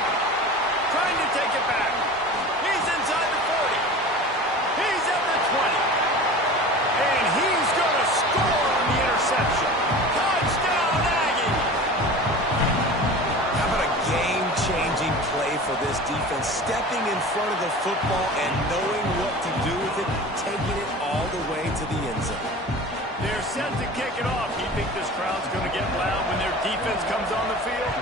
Trying to take it back. He's inside the 40. He's at the 20. And he's going to score on the interception. Touchdown, Aggie! How about a game-changing play for this defense? Stepping in front of the football and knowing what to do with it, taking it all the way to the end zone. They're set to kick it off. You think this crowd's going to get loud when their defense comes on the field?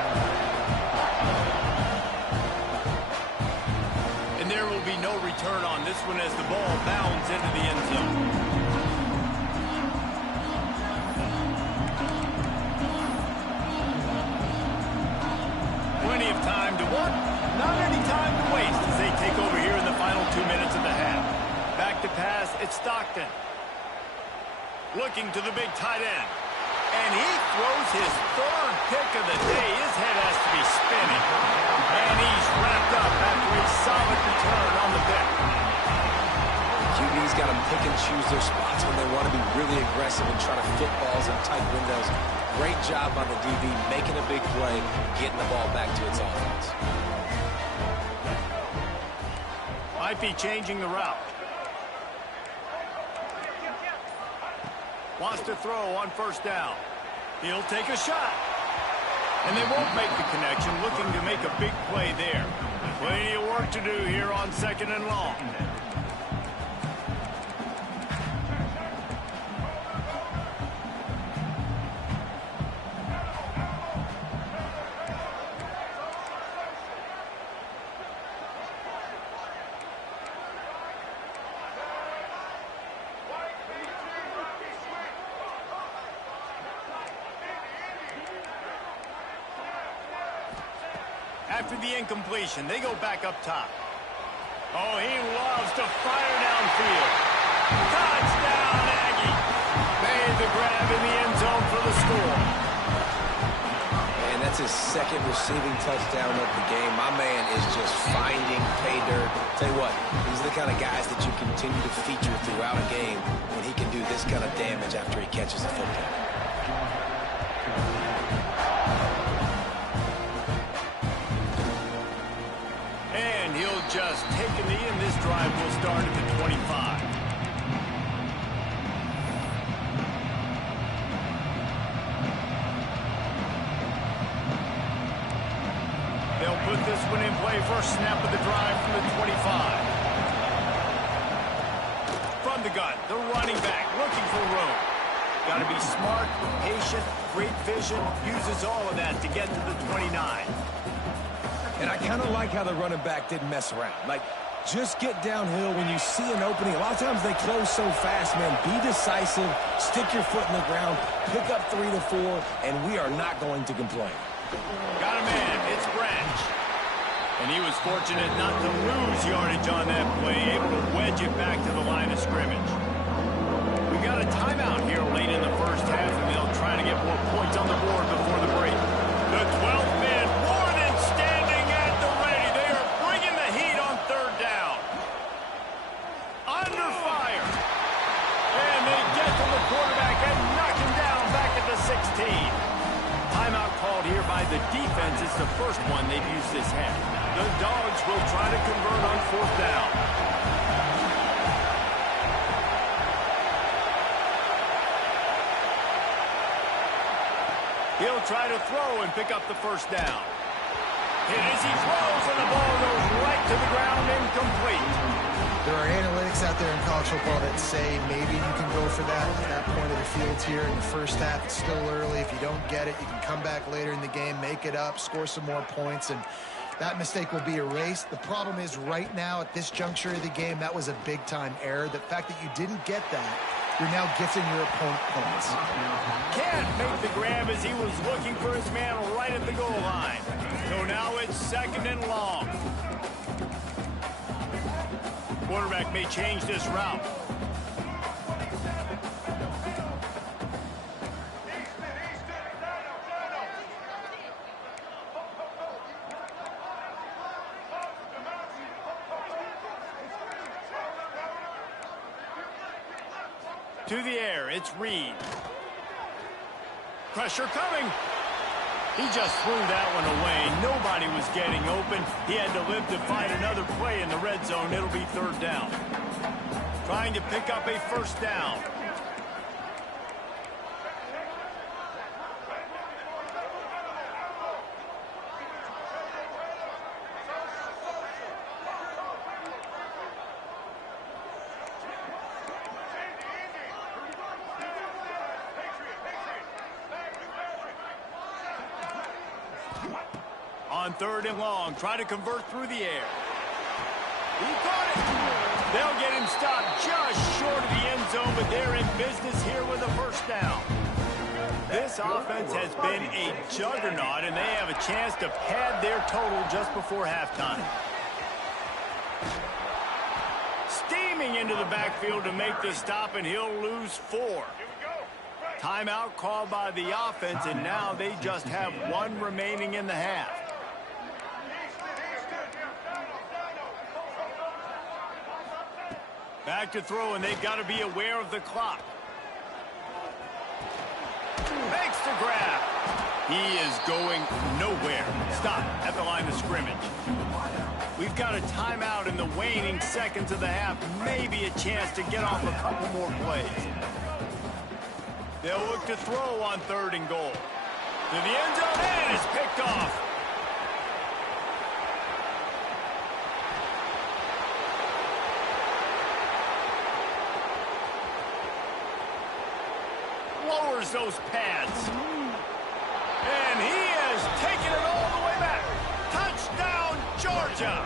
And there will be no return on this one as the ball bounds into the end zone. Plenty of time to work, not any time to waste as they take over here in the final 2 minutes of the half. Back to pass, it's Stockton. Looking to the big tight end. And he throws his third pick of the day. His head has to be spinning. And he's wrapped up after a solid return on the pick. QB's got to pick and choose their spots when they want to be really aggressive and try to fit balls in tight windows. Great job by the DB making a big play, getting the ball back to its offense. Might be changing the route. Wants to throw on first down. He'll take a shot. And they won't make the connection, looking to make a big play there. Plenty of work to do here on 2nd and long. After the incompletion, they go back up top. Oh, he loves to fire downfield. Touchdown, Aggie. Made the grab in the end zone for the score. And that's his second receiving touchdown of the game. My man is just finding pay dirt. Tell you what, these are the kind of guys that you continue to feature throughout a game when he can do this kind of damage after he catches the football. Just take a knee, and this drive will start at the 25. They'll put this one in play. First snap of the drive from the 25. From the gun, the running back looking for room. Got to be smart, patient, great vision. Uses all of that to get to the 29. And I kind of like how the running back didn't mess around. Like, just get downhill when you see an opening. A lot of times they close so fast, man. Be decisive, stick your foot in the ground, pick up 3 to 4, and we are not going to complain. Got a man. It's Branch. And he was fortunate not to lose yardage on that play, able to wedge it back to the line of scrimmage. We got a timeout here late in the first half, and they'll try to get more points on the board before the break. The 12th man, more than standing at the ready. They are bringing the heat on third down. Under fire. And they get to the quarterback and knock him down back at the 16. Timeout called here by the defense. It's the first one they've used this half. The Dogs will try to convert on fourth down. He'll try to throw and pick up the first down. And as he throws, and the ball goes right to the ground, incomplete. There are analytics out there in college football that say maybe you can go for that at that point of the field here in the first half. It's still early. If you don't get it, you can come back later in the game, make it up, score some more points, and that mistake will be erased. The problem is right now at this juncture of the game, that was a big-time error. The fact that you didn't get that, you're now gifting your opponent points. Can't make the grab as he was looking for his man right at the goal line. So now it's 2nd and long. Quarterback may change this route. To the air, it's Reed. Pressure coming. He just threw that one away. Nobody was getting open. He had to live to find another play in the red zone. It'll be third down. Trying to pick up a first down. On third and long, try to convert through the air. He caught it. They'll get him stopped just short of the end zone, but they're in business here with a first down. This offense has been a juggernaut, and they have a chance to pad their total just before halftime. Steaming into the backfield to make the stop, and he'll lose 4. Timeout called by the offense, and now they just have 1 remaining in the half. Back to throw, and they've got to be aware of the clock. Makes the grab. He is going nowhere. Stop at the line of scrimmage. We've got a timeout in the waning seconds of the half. Maybe a chance to get off a couple more plays. They'll look to throw on third and goal. To the end zone, and it's picked off. Lowers those pads. And he has taken it all the way back. Touchdown, Georgia.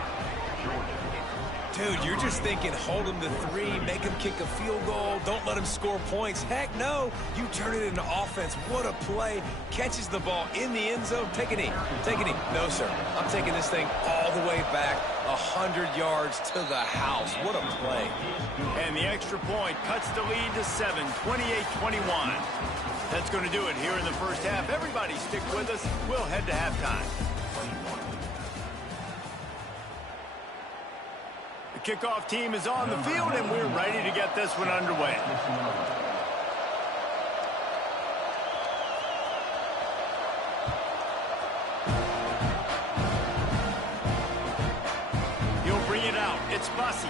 Dude, you're just thinking, hold him to 3, make him kick a field goal, don't let him score points. Heck no, you turn it into offense. What a play. Catches the ball in the end zone. Take a knee. Take a knee. No, sir. I'm taking this thing all the way back 100 yards to the house. What a play. And the extra point cuts the lead to 7, 28-21. That's going to do it here in the first half. Everybody stick with us. We'll head to halftime. The kickoff team is on the field, and we're ready to get this one underway. He'll bring it out. It's Bussey.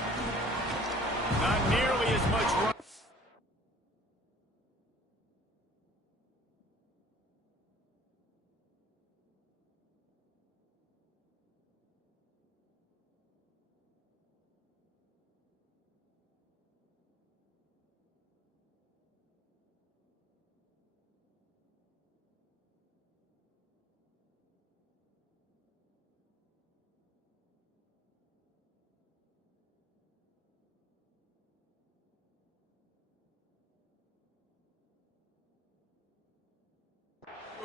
Not nearly as much run.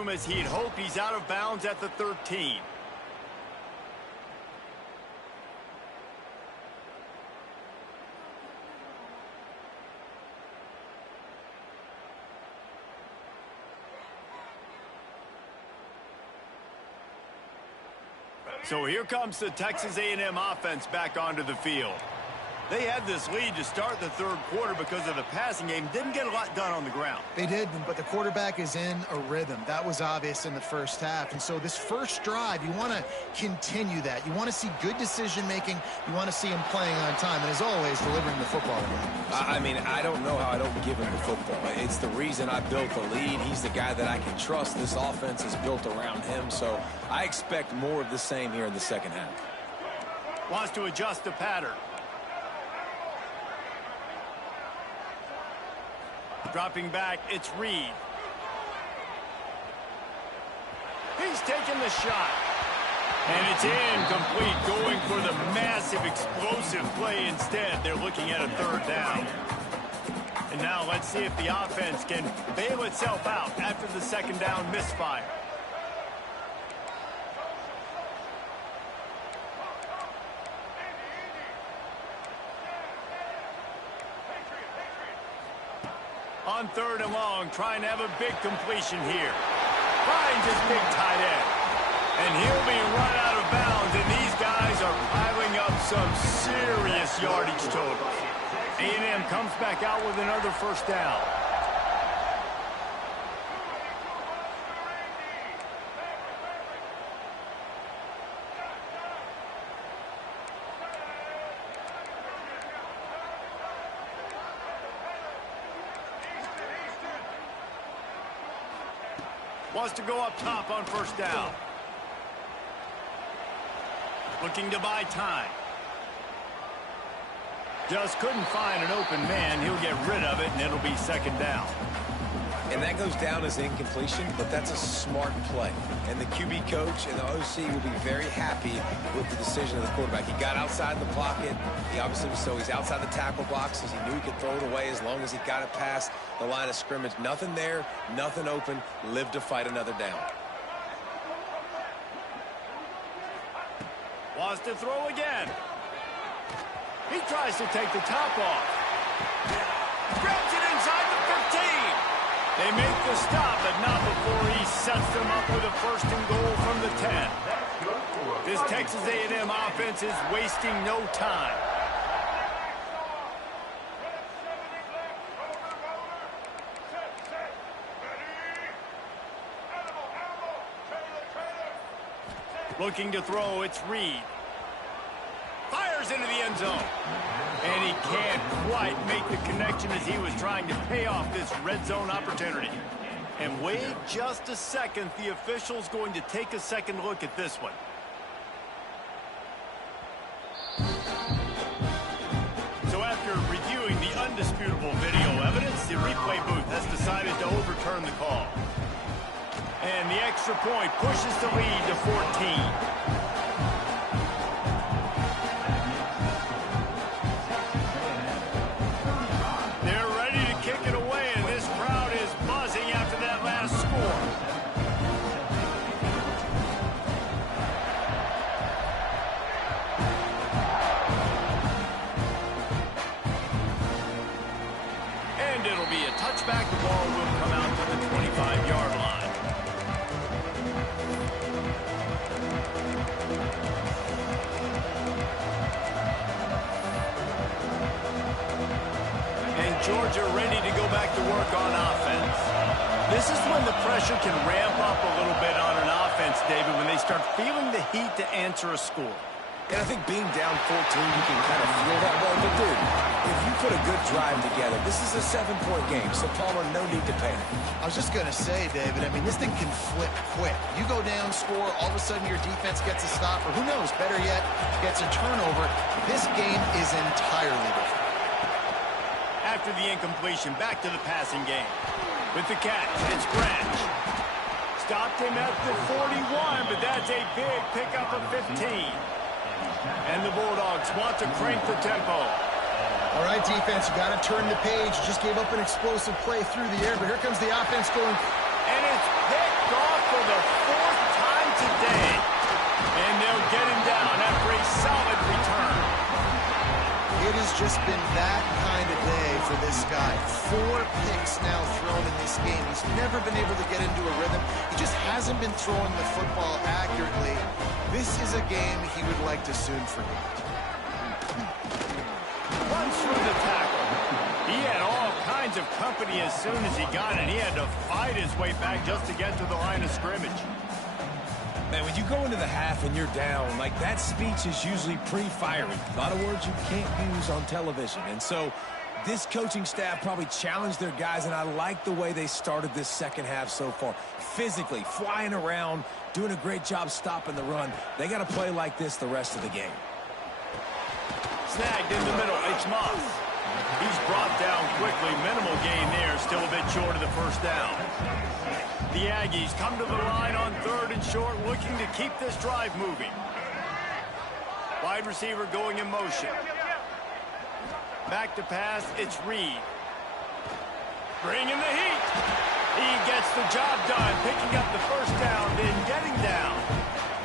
As he'd hoped, he's out of bounds at the 13. So here comes the Texas A&M offense back onto the field. They had this lead to start the third quarter because of the passing game. Didn't get a lot done on the ground. They did, but the quarterback is in a rhythm. That was obvious in the first half. And so this first drive, you want to continue that. You want to see good decision-making. You want to see him playing on time. And as always, delivering the football. I mean, I don't know how I don't give him the football. It's the reason I built the lead. He's the guy that I can trust. This offense is built around him. So I expect more of the same here in the second half. Wants to adjust the pattern. Dropping back, it's Reed. He's taking the shot. And it's incomplete, going for the massive explosive play instead. They're looking at a third down. And now let's see if the offense can bail itself out after the second down misfire. On third and long, trying to have a big completion here. Finds his big tight end. And he'll be run out of bounds, and these guys are piling up some serious yardage totals. A&M comes back out with another first down. Wants to go up top on first down. Looking to buy time. Just couldn't find an open man. He'll get rid of it, and it'll be second down. And that goes down as incompletion, but that's a smart play. And the QB coach and the OC will be very happy with the decision of the quarterback. He got outside the pocket. He obviously was, so he's outside the tackle boxes. He knew he could throw it away as long as he got it past the line of scrimmage. Nothing there, nothing open. Live to fight another down. Wants to throw again. He tries to take the top off. Grabs it inside the 15. They make the stop, but not before he sets them up with a first and goal from the 10. This Texas A&M offense is wasting no time. Looking to throw, it's Reed. Fires into the end zone. And he can't quite make the connection as he was trying to pay off this red zone opportunity. And wait just a second. The official's going to take a second look at this one. So after reviewing the undisputable video evidence, the replay booth has decided to overturn the call. And the extra point pushes the lead to 14. Back, the ball will come out to the 25-yard line. And Georgia ready to go back to work on offense. This is when the pressure can ramp up a little bit on an offense, David, when they start feeling the heat to answer a score. And I think being down 14, you can kind of feel that way. But, dude, if you put a good drive together, this is a 7-point game. So, Palmer, no need to panic. I was just going to say, David, I mean, this thing can flip quick. You go down, score, all of a sudden your defense gets a stop, or who knows, better yet, gets a turnover. This game is entirely different. After the incompletion, back to the passing game. With the catch, it's Branch. Stopped him at the 41, but that's a big pickup of 15. And the Bulldogs want to crank the tempo. All right, defense, you got to turn the page. Just gave up an explosive play through the air, but here comes the offense going. And it's picked off for the 4th time today. And they'll get him down after a solid return. It has just been that kind of day for this guy. 4 picks now thrown in this game. He's never been able to get into a rhythm. He just hasn't been throwing the football accurately. This is a game he would like to soon forget. Runs through the tackle. He had all kinds of company as soon as he got it. He had to fight his way back just to get to the line of scrimmage. Man, when you go into the half and you're down, like, that speech is usually pretty fiery. A lot of words you can't use on television. And so this coaching staff probably challenged their guys, and I like the way they started this second half so far. Physically, flying around, doing a great job stopping the run. They got to play like this the rest of the game. Snagged in the middle, it's Moss. He's brought down quickly. Minimal gain there, still a bit short of the first down. The Aggies come to the line on 3rd and short, looking to keep this drive moving. Wide receiver going in motion. Back to pass, it's Reed. Bringing the heat. He gets the job done, picking up the first down, then getting down.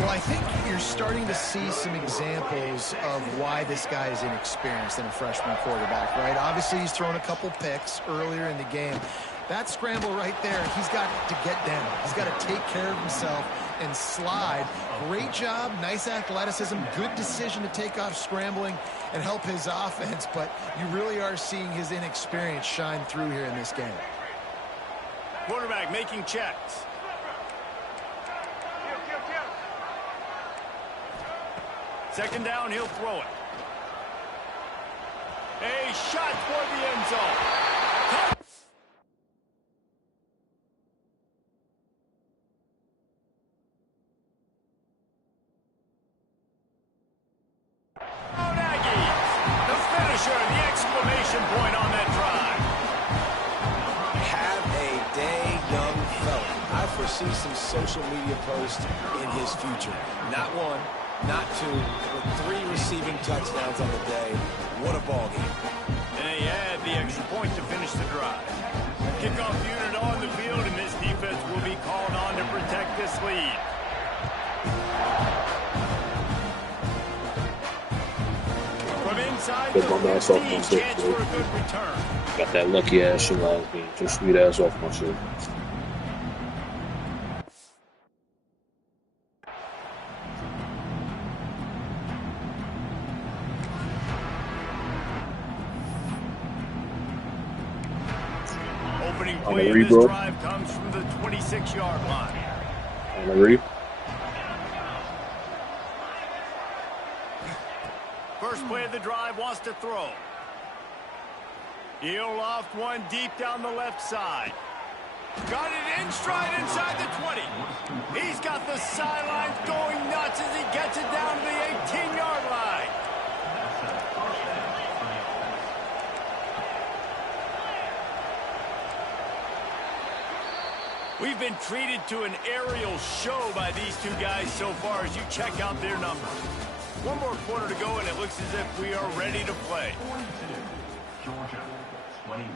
Well, I think you're starting to see some examples of why this guy is inexperienced in a freshman quarterback, right? Obviously, he's thrown a couple picks earlier in the game. That scramble right there, he's got to get down. He's got to take care of himself and slide. Great job, nice athleticism, good decision to take off scrambling and help his offense, but you really are seeing his inexperience shine through here in this game. Quarterback making checks. Second down, he'll throw it. A shot toward the end zone. The finisher, the exclamation point on that drive. Have a day, young fella. I foresee some social media posts in his future. Not one, not two, but 3 receiving touchdowns on the day. What a ball game. And they add the extra point to finish the drive. Kickoff unit on the field, and this defense will be called on to protect this lead. From inside the 15, chance for a good return. Got that lucky ass shit last game. Just sweet ass off my shit. Opening play of this drive comes from the 26-yard line. On the read. First play of the drive, wants to throw. He'll loft one deep down the left side. Got it in stride inside the 20. He's got the sidelines going nuts as he gets it down to the 18-yard line. We've been treated to an aerial show by these two guys so far as you check out their numbers. One more quarter to go, and it looks as if we are ready to play. Georgia, 21.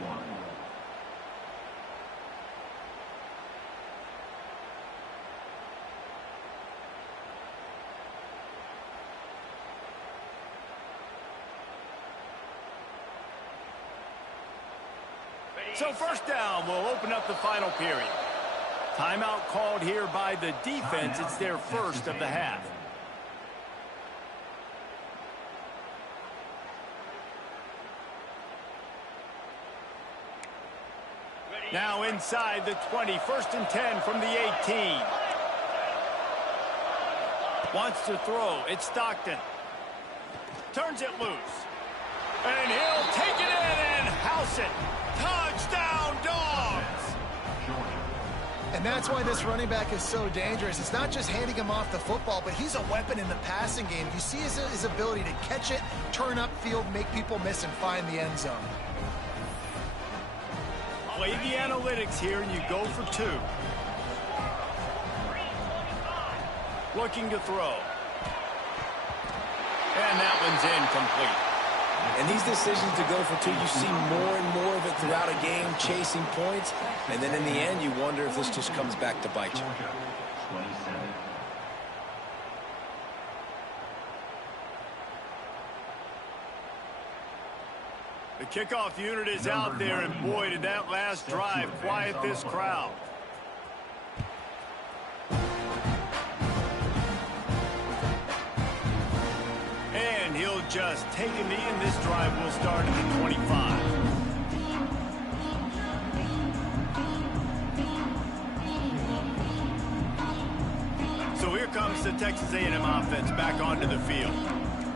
So first down will open up the final period. Timeout called here by the defense. It's their first of the half. Now inside the 20, 1st and 10 from the 18. Wants to throw. It's Stockton. Turns it loose. And he'll take it in and house it. Touchdown, Dogs! And that's why this running back is so dangerous. It's not just handing him off the football, but he's a weapon in the passing game. You see his ability to catch it, turn upfield, make people miss, and find the end zone. Play the analytics here, and you go for 2. Looking to throw. And that one's incomplete. And these decisions to go for 2, you see more and more of it throughout a game, chasing points. And then in the end, you wonder if this just comes back to bite you. Georgia, 27. The kickoff unit is out there, and boy, did that last drive quiet this crowd. And he'll just take a knee, and this drive will start at the 25. So here comes the Texas A&M offense back onto the field.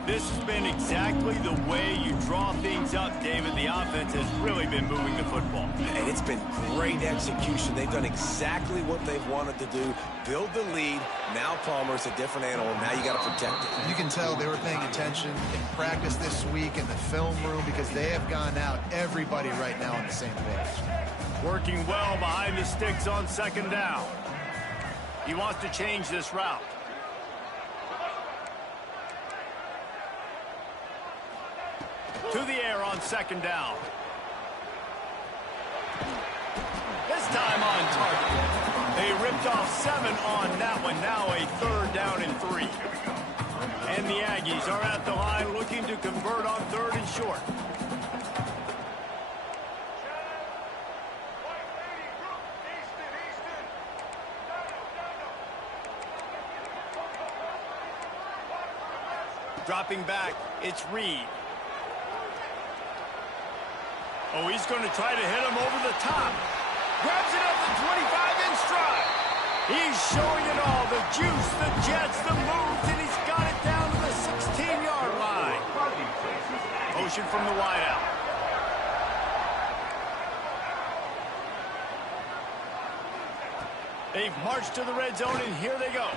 This has been exactly the way you draw things up, David. The offense has really been moving the football. And it's been great execution. They've done exactly what they've wanted to do. Build the lead. Now Palmer's a different animal. Now you got to protect it. You can tell they were paying attention in practice this week in the film room because they have gone out, everybody right now on the same page. Working well behind the sticks on 2nd down. He wants to change this route. To the air on 2nd down. This time on target. They ripped off 7 on that one. Now a 3rd down and 3. And the Aggies are at the line looking to convert on 3rd and short. Dropping back, it's Reed. Oh, he's going to try to hit him over the top. Grabs it at the 25-inch stride. He's showing it all. The juice, the jets, the moves, and he's got it down to the 16-yard line. Motion from the wideout. They've marched to the red zone, and here they go.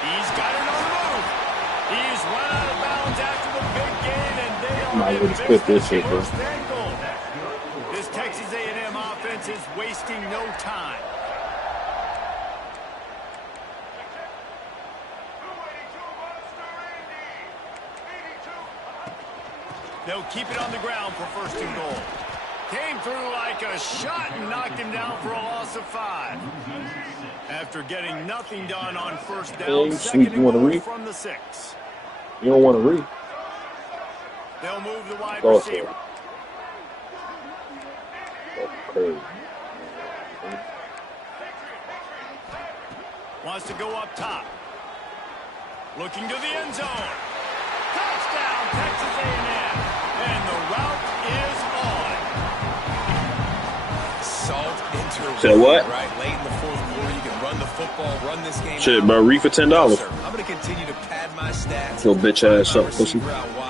He's got it on the move. He's run out of bounds after the big gain, and they are in business first and goal. This Texas A&M offense is wasting no time. They'll keep it on the ground for first and goal. Came through like a shot and knocked him down for a loss of 5. After getting nothing done on first down, second and goal from the 6. You don't want to read. They'll move the wide receiver. Okay. Wants to go up top. Looking to the end zone. Touchdown, Texas A&M. And the route is on. Salt into Say what? Right, late in the fourth quarter, you can run the football, run this game. Shit, out. bro, read for $10. I'm going to continue to pad my stats. Your bitch ass up, pussy. Receiver out wide.